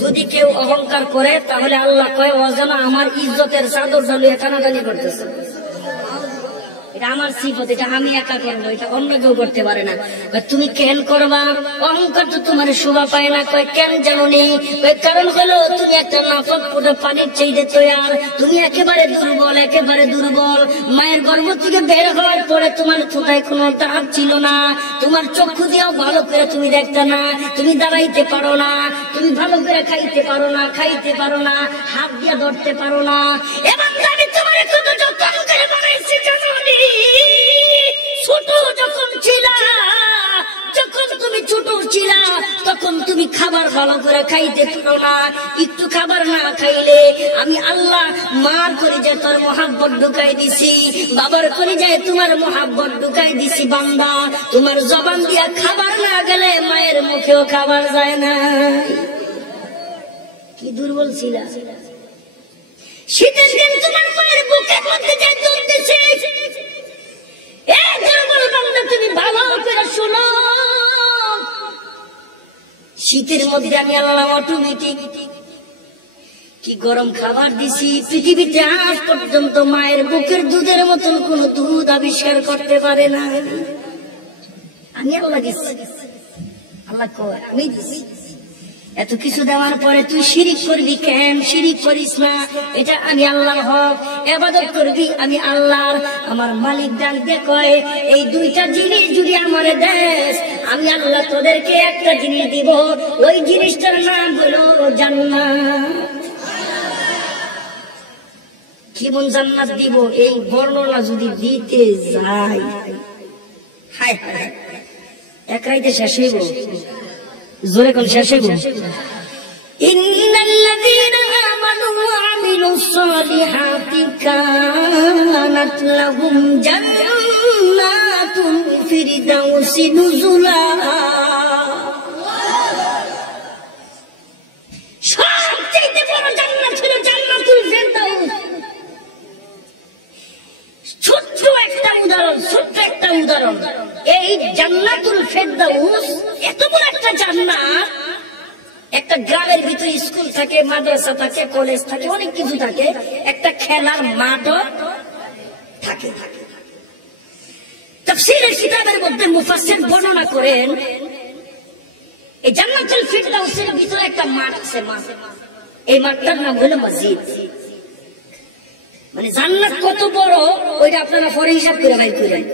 যদি কেউ অহংকার করে তাহলে আল্লাহ কয় অজানা আমার ইজ্জতের চাদর জ্বালিয়ে টানাটানি করতেছে এটা আমার সিফত এটা আমি একা করবো এটা অন্য কেউ করতে পারে না তুমি কেন করবা অহংকার তো তোমার শোভা পায় না কয় কেন জানো নেই কারণ হলো তুমি একটা নাফাক ফুটে পানির চাইতে তৈয়ার তুমি একেবারে দুর্বল মায়ের গর্ভ থেকে বের হওয়ার পরে তোমার কোথায় কোনো দাঁত ছিল না তোমার চক্ষু দিয়েও ভালো করে তুমি দেখতে না তুমি দাঁড়াইতে পারো না তুমি ভালো করে খাইতে পারো না হাত দিয়ে ধরতে পারো না এবং আমি তোমার কত যত্ন করে বানাইছি জানো যখন তুমি ছোট ছিলা তখন তুমি খাবার ভালো করে খাইতে পারো না একটু খাবার না খাইলে আমি আল্লাহ মার করে যে তোর মহাব্বত ঢুকাই দিছি বাবার করে যায় তোমার মহাব্বত ঢুকাই দিছি বান্দা তোমার জবান দিয়া খাবার না গেলে মায়ের মুখেও খাবার যায় না কি দুর্বল ছিলা শীতের দিন তোমার মায়ের বুকের মধ্যে যায় দুধ দিছে তুমি ভালো করে শোনো শীতের মধ্যে আমি আল্লাহ অটোমেটিক কি গরম খাবার দিছি পৃথিবীতে আজ পর্যন্ত মায়ের বুকের দুধের মতন কোন দুধ আবিষ্কার করতে পারে না আমি আল্লাহ দিচ্ছি আল্লাহ কয় আমি দিচ্ছি এত কিছু দেওয়ার পরে তুই শিরিক করবি কেন শিরিক করিস না এটা আমি আল্লাহর হক ইবাদত করবি আমি আল্লাহর আমার মালিক ডাক দিয়ে কয় এই দুইটা জিনিস যদি আমারে দেস আমি আল্লাহ তোদেরকে একটা জিনিস দিব ওই জিনিসটার নাম হলো জান্নাত কেমন জান্নাত দিব এই বর্ণনা যদি দিতে যাই হায় হায় এক রাইতে শেষ হইব জোরে কোন শেষ হইব ইন্নাল্লাযীনা আমানু ওয়া আমিলুস সালিহাতি কানাত লাহুম জান্নাতুল ফিরদাউসি নুজুলা সবচেয়ে বড় জান্নাত ছিল জান্নাতুল ফিরদাউস ছোট্ট একটা উদাহরণ এই জান্নাতুল ফিরদাউস এত বড় একটা জান্নাত একটা গ্রামের ভিতরে স্কুল থাকে মাদ্রাসা থাকে কলেজ থাকে অনেক কিছু থাকে একটা খেলার মাঠও থাকে তাফসীরের কিতাবের মধ্যে মুফাসসির বর্ণনা করেন এই জান্নাতুল ফিরদাউসের ভিতরে একটা মাঠ আছে, মাঠ। এই মাঠটার নাম হলো মসজিদ। মানে জান্নাত কত বড় ওইটা আপনারা পরে হিসাব করে বাইর করেন।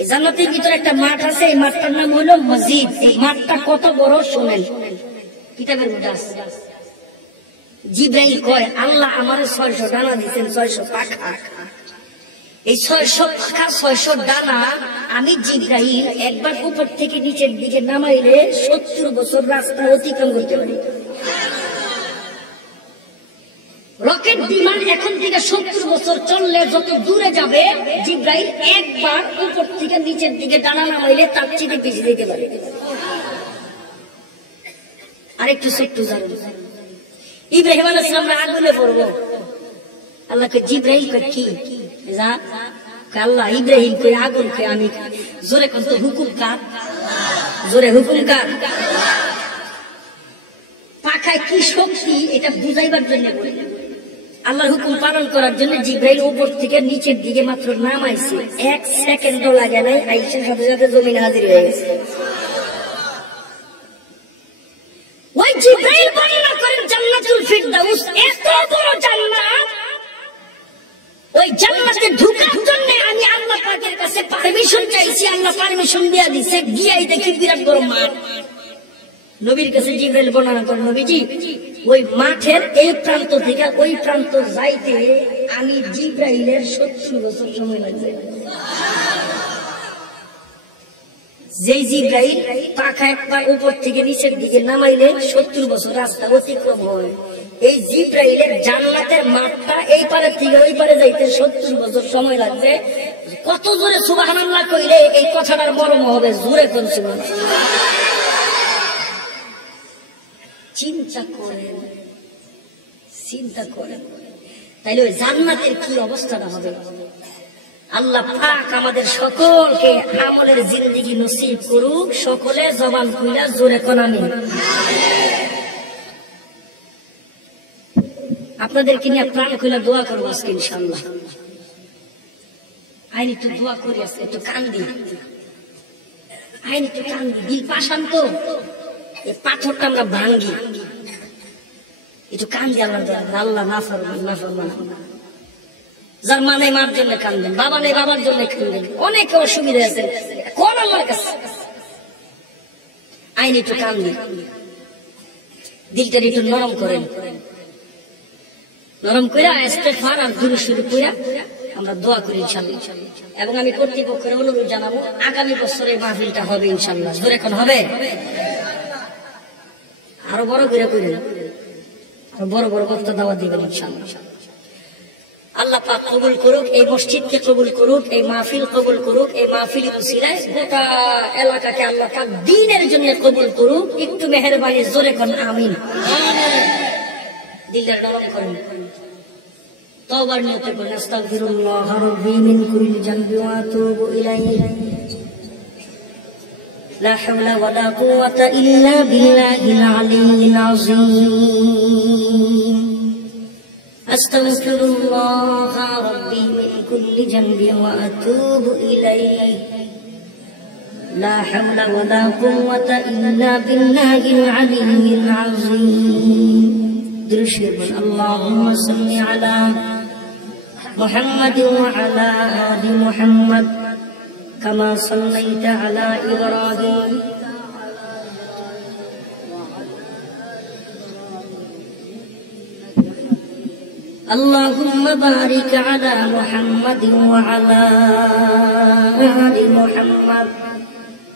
এই জান্নাতের ভিতরে একটা মাঠ আছে, এই মাঠটার নাম হলো মসজিদ। এই মাঠটা কত বড় শুনেন, কিতাবের মধ্যে আছে। জিবরাইল কয়, আল্লাহ আমারে 600 ডানা দিয়েছেন, 600 পাখা। এই 600 পাখা 600 ডানা আমি জিবরাইল একবার উপর থেকে নিচের দিকে নামাইলে 70 বছর রাস্তা অতিক্রম করতে পারি। রকেট বিমান এখন থেকে 70 বছর চললে যত দূরে যাবে, জিবরাইল একবার উপর থেকে নিচের দিকে ডানা নামাইলে তার চেয়ে বেশি যেতে পারে। আরেকটু ছোট্ট জানেন, ইব্রাহিম আলাইহিস সালাম আগুনে পড়বো, আল্লাহকে জিবরাইল কয় কি যা, আল্লাহ ইব্রাহিম কই আগুন কই আমি, জোরে কত হুকুম কার, জোরে হুকুম কার। পাখায় কি শক্তি এটা বুঝাইবার জন্য বলে, আল্লাহর হুকুম পালন করার জন্য জিবরাইল উপর থেকে নিচের দিকে মাত্র নামাইছে, 1 সেকেন্ডও লাগে নাই, আইসার সাথে সাথে জমিনে হাজির হয়ে গেছে। ওই জিবরাইল বর্ণনা করেন জান্নাতুল ফিরদাউস এত বড় জান্নাত, ওই জান্নাতে ঢোকার জন্য আমি আল্লাহ পাকের কাছে পারমিশন চাইছি, আল্লাহ পারমিশন দিয়া দিছে। গিয়াই দেখি বিরাট বড় মাঠ। নবীর কাছে জিবরাইল বর্ণনা করেন, নবীজি ওই মাঠের এই প্রান্ত থেকে ওই প্রান্ত যাইতে আমি জিবরাইলের 70 বছর সময় লাগছে। যেই জিবরাইল পাখা একবার উপর থেকে নিচের দিকে নামাইলে 70 বছর রাস্তা অতিক্রম হয়, এই জিবরাইলের জান্নাতের মাঠটা এই পারে থেকে ওই পারে যাইতে 70 বছর সময় লাগছে। কত জোরে সুবহানাল্লাহ কইলে এই কথাটার মর্ম হবে, জোরে কোন সুবহানাল্লাহ। চিন্তা করেন, চিন্তা করেন, তাইলে ওই জান্নাতের কি অবস্থাটা হবে। আল্লাহ পাক আমাদের সকলকে আমলের জিন্দেগি নসিব করুক। সকলে জবান খুইলা জোরে কোনানি। আপনাদেরকে নিয়ে প্রাণ খুইলা দোয়া করবো আজকে ইনশাআল্লাহ। আইন একটু দোয়া করি, আজকে একটু কান্দি, আইন একটু কান্দি। দিল পাশান তো, এই পাথরটা আমরা ভাঙ্গি, একটু কান্দি। আল্লাহ না ফরমান, যার মানে মার জন্য কান্দেন, বাবা নেই বাবার জন্য কান্দেন, অনেক অসুবিধা আছে, কোন আল্লাহর কাছে আইন একটু কান্দি। দিলটা একটু নরম করেন, নরম করে ইস্তেগফার আর দুরূদ শরীফ পড়া আমরা দোয়া করি ইনশাআল্লাহ। এবং আমি কর্তৃপক্ষের অনুরোধ জানাবো, আগামী বছর এই মাহফিলটা হবে ইনশাআল্লাহ। জোরে এখন হবে, আরো বড় করে করেন, আরো বড় বড় বক্তা দাওয়াত দিবেন ইনশাআল্লাহ। আল্লাহ পাক কবুল করুক, এই মসজিদকে কবুল করুক, এই মাহফিল কবুল করুক, এই মাহফিলের উসিলায় গোটা এলাকাকে আল্লাহ পাক দ্বীনের জন্য কবুল করুক। একটু মেহেরবানি জোরে কোন আমিন। দিলটা নরম করেন, তওবার নিয়তে করেন, আস্তাগফিরুল্লাহ রাব্বি মিন কুল্লি যানবি ওয়া আতুবু ইলাইহি, লা হাওলা ওয়ালা কুওয়াতা ইল্লা বিল্লাহিল আলিয়্যিল আযীম। আস্তাগফিরুল্লাহ রাব্বি মিন কুল্লি যানবি ওয়া আতুবু ইলাইহি, লা হাওলা ওয়ালা কুওয়াতা ইল্লা বিল্লাহিল আলিয়্যিল আযীম। اللهم صل على محمد وعلى آل محمد كما صليت على إبراهيم اللهم بارك على محمد وعلى آل محمد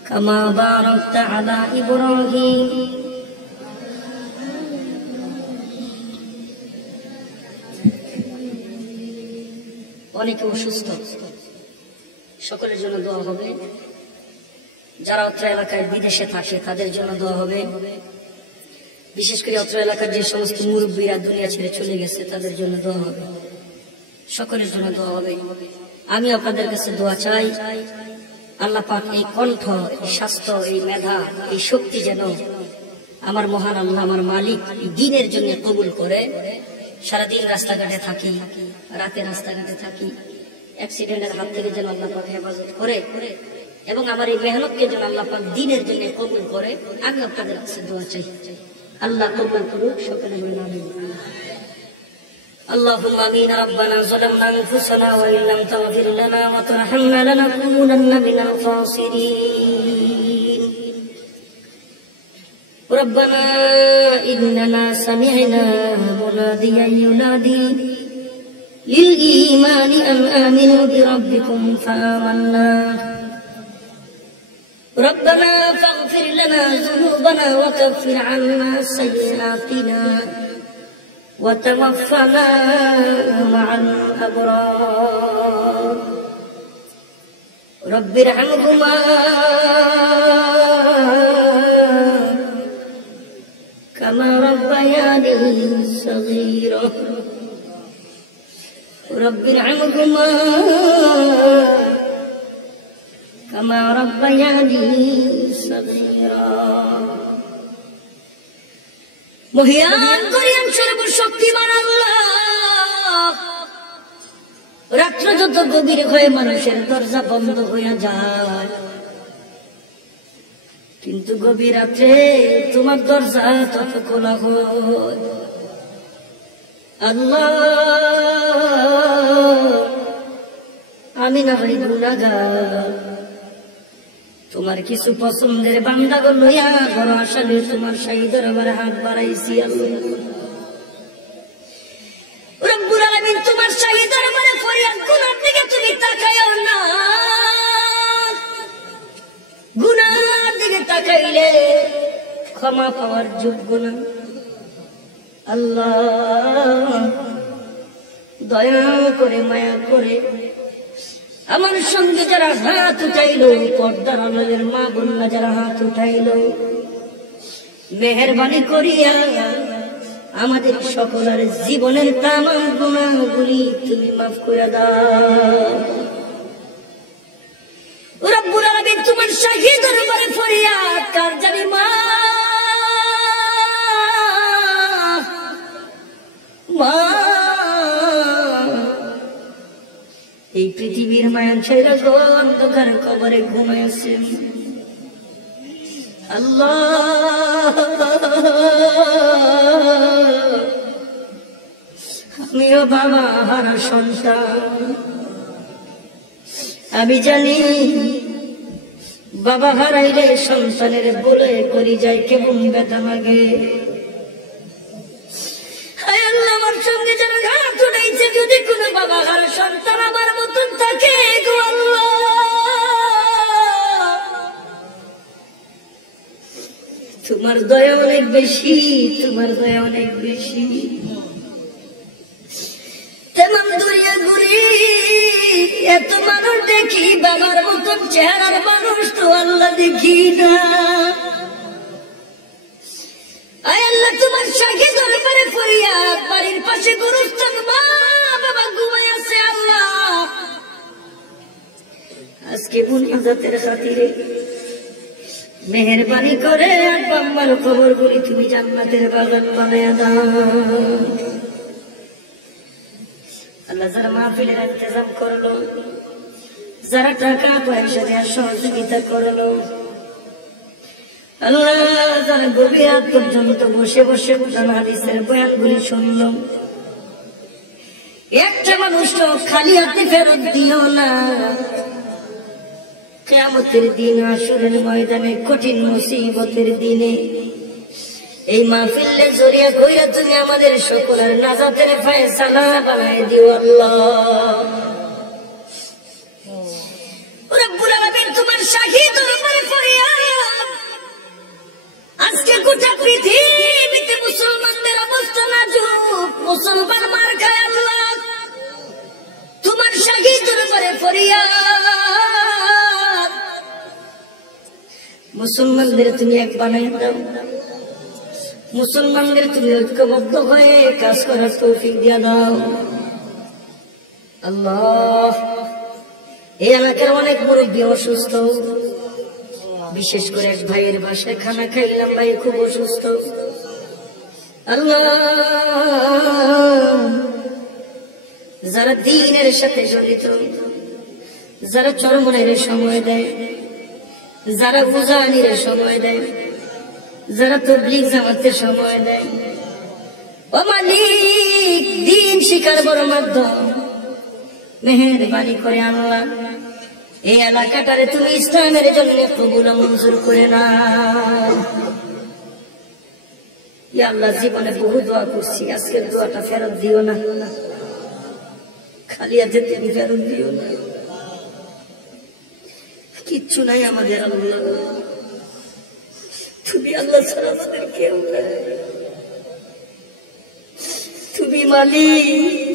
كما باركت على إبراهيم অনেকে অসুস্থ, সকলের জন্য দোয়া হবে। যারা অত্র এলাকায় বিদেশে থাকে তাদের জন্য দোয়া হবে। বিশেষ করে অত্র এলাকার যে সমস্ত মুরব্বীরা দুনিয়া ছেড়ে চলে গেছে তাদের জন্য দোয়া হবে, সকলের জন্য দোয়া হবে। আমি আপনাদের কাছে দোয়া চাই, আল্লাহ পাক এই কণ্ঠ, এই স্বাস্থ্য, এই মেধা, এই শক্তি যেন আমার মহান আল্লাহ, আমার মালিক দ্বীনের জন্য কবুল করে। সারাদিন রাস্তাঘাটে থাকি, রাতে রাস্তাঘাটে থাকি, অ্যাক্সিডেন্টের হাত থেকে যেন আল্লাহ পাক হেফাজত করে। এবং আমার এই মেহনতকে যেন আল্লাহ পাক দ্বীনের জন্য কবুল করে। আমি আপনাদের কাছে দোয়া চাই, আল্লাহ কবুল করুক। সকলে বলেন আমিন। اللهم آمين. ربنا ظلمنا أنفسنا وإن لم تغفر لنا وترحمنا لنكونن من الخاسرين. ربنا إننا سمعنا مناديا ينادي للإيمان أن آمنوا بربكم فآمنا. ربنا فاغفر لنا ذنوبنا وكفر عنا سيئاتنا وتوفنا مع الأبرار. رب ارحمهما كما ربياني صغيرا. رب ارحمهما كما ربياني صغيرا. মহিয়ান করিয়ান সর্বশক্তিমান আল্লাহ, রাত্র যত গভীর হয়ে মানুষের দরজা বন্ধ হইয়া যায়, কিন্তু গভীর রাত্রে তোমার দরজা তত খোলা হয়। আল্লাহ, আমি না ভাই গুনাহগার, তোমার কিছু পছন্দের বান্দাগণ লইয়া বড় আশা নিয়ে তোমার শাহী দরবারে হাত বাড়াইছি। রব্বুল আলামিন, তোমার শাহী দরবারে ফরিয়াদ গুনার দিকে তুমি তাকাইও না। গুনার দিকে তাকাইলে ক্ষমা পাওয়ার যোগ্য না। আল্লাহ, দয়া করে মায়া করে আমার সঙ্গে যারা হাত উঠাইল, পর্দার আড়ালের মা বোনরা যারা হাত উঠাইল, মেহেরবানি করিয়া আমাদের সকলের জীবনের তামাম গুনাহগুলি তুমি মাফ করে দাও। রব্বুল আলামিন, তোমার শাহী দরবারে ফরিয়াদ কার জানি মা এই পৃথিবীর মায়ান ছেড়ে অন্ধকার কবরে ঘুমাইছে। আল্লাহ, আমিও বাবা হারা সন্তান। আমি জানি বাবা হারাইলে সন্তানের বলে করি যায় কেমন ব্যথা লাগে। আমার সঙ্গে যারা ঘাট উঠাইছে, যদি কোনো বাবা হারা সন্তান আমার মতন থাকে, গো আল্লাহ, তোমার দয়া অনেক বেশি, তোমার দয়া অনেক বেশি। তেমন দুনিয়া ঘুরি এত মানুষ দেখি, বাবার মতন চেহারার মানুষ তো আল্লাহ দেখি না। আয় আল্লাহ, তোমার শাহী দরবারে ফরিয়াদ, বাড়ির পাশে গুরুস্থান মা বাবা ঘুমাই আছে। আল্লাহ, আজকে মুনাজাতের খাতিরে মেহেরবানি করে আর বাম্মার কবরগুলি তুমি জান্নাতের বাগান বানায়া দাও। আল্লাহ, যারা মাহফিলের ইন্তজাম করলো, যারা টাকা পয়সা দিয়ে সহযোগিতা করলো, আল্লাহ, যারা গভীর রাত পর্যন্ত বসে বসে কোরআন হাদিসের বয়ানগুলি শুনল, একটা মানুষ খালি হাতে ফেরত দিও না। কিয়ামতের দিন, হাসরের ময়দানে, কঠিন মুসিবতের দিনে এই মাহফিলের জরিয়া কইরা তুমি আমাদের সকলের নাজাতের ফয়সালা বানায় দিও। আল্লাহ, রব্বুল আলামিন, তোমার শাহী দরবারে ফরিয়াদ, আজকে গোটা পৃথিবীতে মুসলমানদের অবস্থা নাজুক, মুসলমান মার খায়। আল্লাহ, তোমার শাহী দরবারে ফরিয়াদ, মুসলমানদের তুমি এক বানায় দাও। মুসলমানদের তুমি ঐক্যবদ্ধ হয়ে কাজ করার তৌফিক দিয়া দাও। আল্লাহ, এই এলাকার অনেক মুরব্বী অসুস্থ, বিশেষ করে এক ভাইয়ের বাসায় খানা খাইলাম, ভাই খুব অসুস্থ। আল্লাহ, যারা দ্বীনের সাথে জড়িত, যারা চরমনের সময় দেয়, যারা উজানিরে সময় দেয়, যারা তাবলীগ জামাতে সময় দেয়, ও মালিক দিন শিকার বড় মাধ্যম, মেহেরবানি করে আল্লাহ এই এলাকাটারে তুমি ইসলামের জন্য কবুল মঞ্জুর করে না। ইয়া আল্লাহ, জীবনে বহু দোয়া করছি, আজকের দোয়াটা ফেরত দিও না, খালি হাতে তুমি ফেরত দিও না। কিচ্ছু নাই আমাদের আল্লাহ, তুমি আল্লাহ ছাড়া আমাদের কেউ নাই। তুমি মালিক,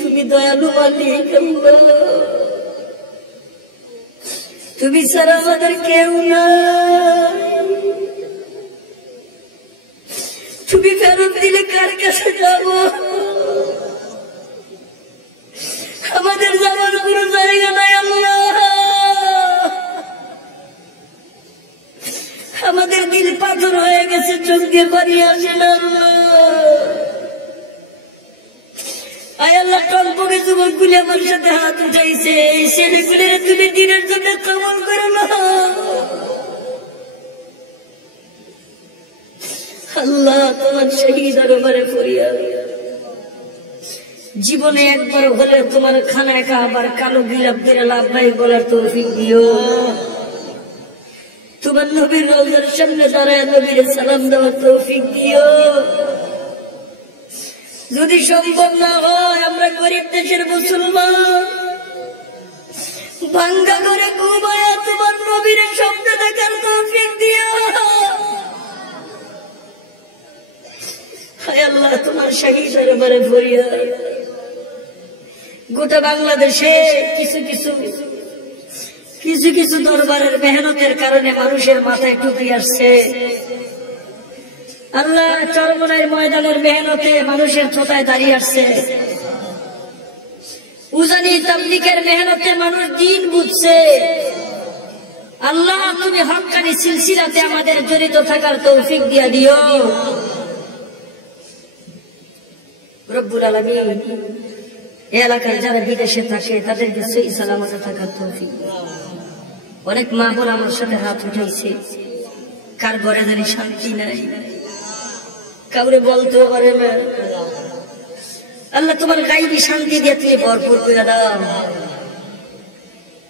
তুমি দয়ালু মালিক আল্লাহ, তুমি ছাড়া আমাদের কেউ নাই। তুমি ফেরত দিলে কার কাছে যাব? আমাদের যাওয়ার কোনো জায়গা নাই আল্লাহ। আমাদের দিল পাথর হয়ে গেছে, চোখ দিয়ে পানি আসে না আল্লাহ। আয় আল্লাহ, টলপকে যুবকগুলি আমার সাথে হাত উঠাইছে, এই ছেলেগুলির তুমি দিনের জন্য কবুল করো না আল্লাহ। তোমার শহীদ দরবারে ফরিয়াদ, জীবনে একবার হলে তোমার খানা খাবার কালো বিলাপ দিয়ে লাভ নাই বলার তৌফিক দিও। তোমার নবীর রওজার সামনে দাঁড়ায় নবীর সালাম দেওয়ার তৌফিক দিও। যদি সম্ভব না হয়, আমরা গরিব দেশের মুসলমান, ভাঙ্গা করে ঘুমায়া তোমার নবীর স্বপ্ন দেখার তৌফিক দিও। হায় আল্লাহ, তোমার শহীদ দরবারে ফরিয়াদ। গোটা বাংলাদেশে কিছু কিছু দরবারের মেহনতের কারণে মানুষের মাথায় টুপি আসছে আল্লাহ। চরমনাইয়ের ময়দানের মেহনতে মানুষের ছোটায় দাঁড়িয়ে আসছে। উজানি তাবলীগের মেহনতে মানুষ দিন বুঝছে। আল্লাহ, তুমি হক্কানি সিলসিলাতে আমাদের জড়িত থাকার তৌফিক দিয়া দিও রব্বুল আলামিন। এই এলাকায় যারা বিদেশে থাকে তাদেরকে সহি সালামতে থাকার তৌফিক। অনেক মা বোন আমার সাথে হাত উঠাইছে, কার ঘরে জানি শান্তি নাই, কাউরে বলতেও পারে না। আল্লাহ, তোমার গাইবী শান্তি দিয়ে তুমি ভরপুর করে দাও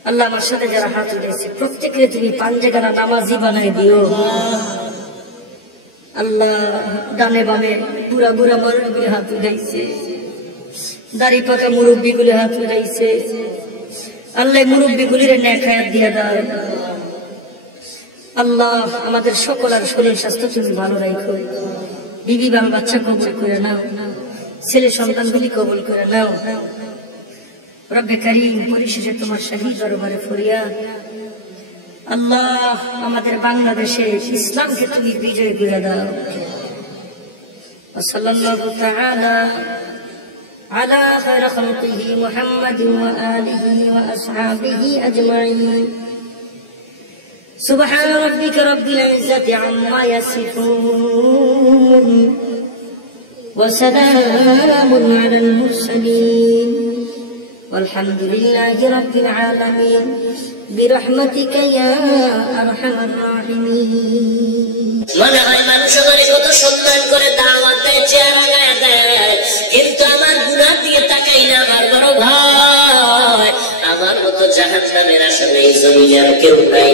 আল্লাহ। আমার সাথে যারা হাত উঠেছে প্রত্যেকে তুমি পাঞ্জেগানা নামাজি বানাই দিও আল্লাহ। ডানে বামে বুড়া বুড়া মুরব্বী হাত উঠাইছে, দাড়ি পাকা মুরব্বী গুলি হাত উঠাইছে আল্লাহ। মুরব্বী গুলির নেক হায়াত দিয়ে দাও আল্লাহ। আমাদের সকল আর শরীর স্বাস্থ্য তুমি ভালো রাখো। বিবি বাল বাচ্চা কবুল করে নাও, ছেলে সন্তানগুলি কবুল করে নাও রব্বে কারীম। পরিশেষে তোমার শহীদ দরবারে ফরিয়াদ আল্লাহ, আমাদের বাংলাদেশে ইসলামকে তুমি বিজয় করে দাও। সাল্লাল্লাহু তাআলা আলা খায়রি খালকিহি মুহাম্মাদিন ওয়া আলিহি ওয়া আসহাবিহি আজমাইন। سبحان ربك رب العزة عما يصفون وسلام على المرسلين والحمد لله رب العالمين برحمتك يا أرحم الراحمين। মনে হয় মানুষ আমাকে কত সম্মান করে দাওয়াত দেয়, চেহারা গায়ে দেয়, কিন্তু আমার গুনাহ দিয়ে তাকাই না। আমার বড় ভাই, আমার মতো জাহান্নামের আসলে এই জমিনে আর কেউ নাই।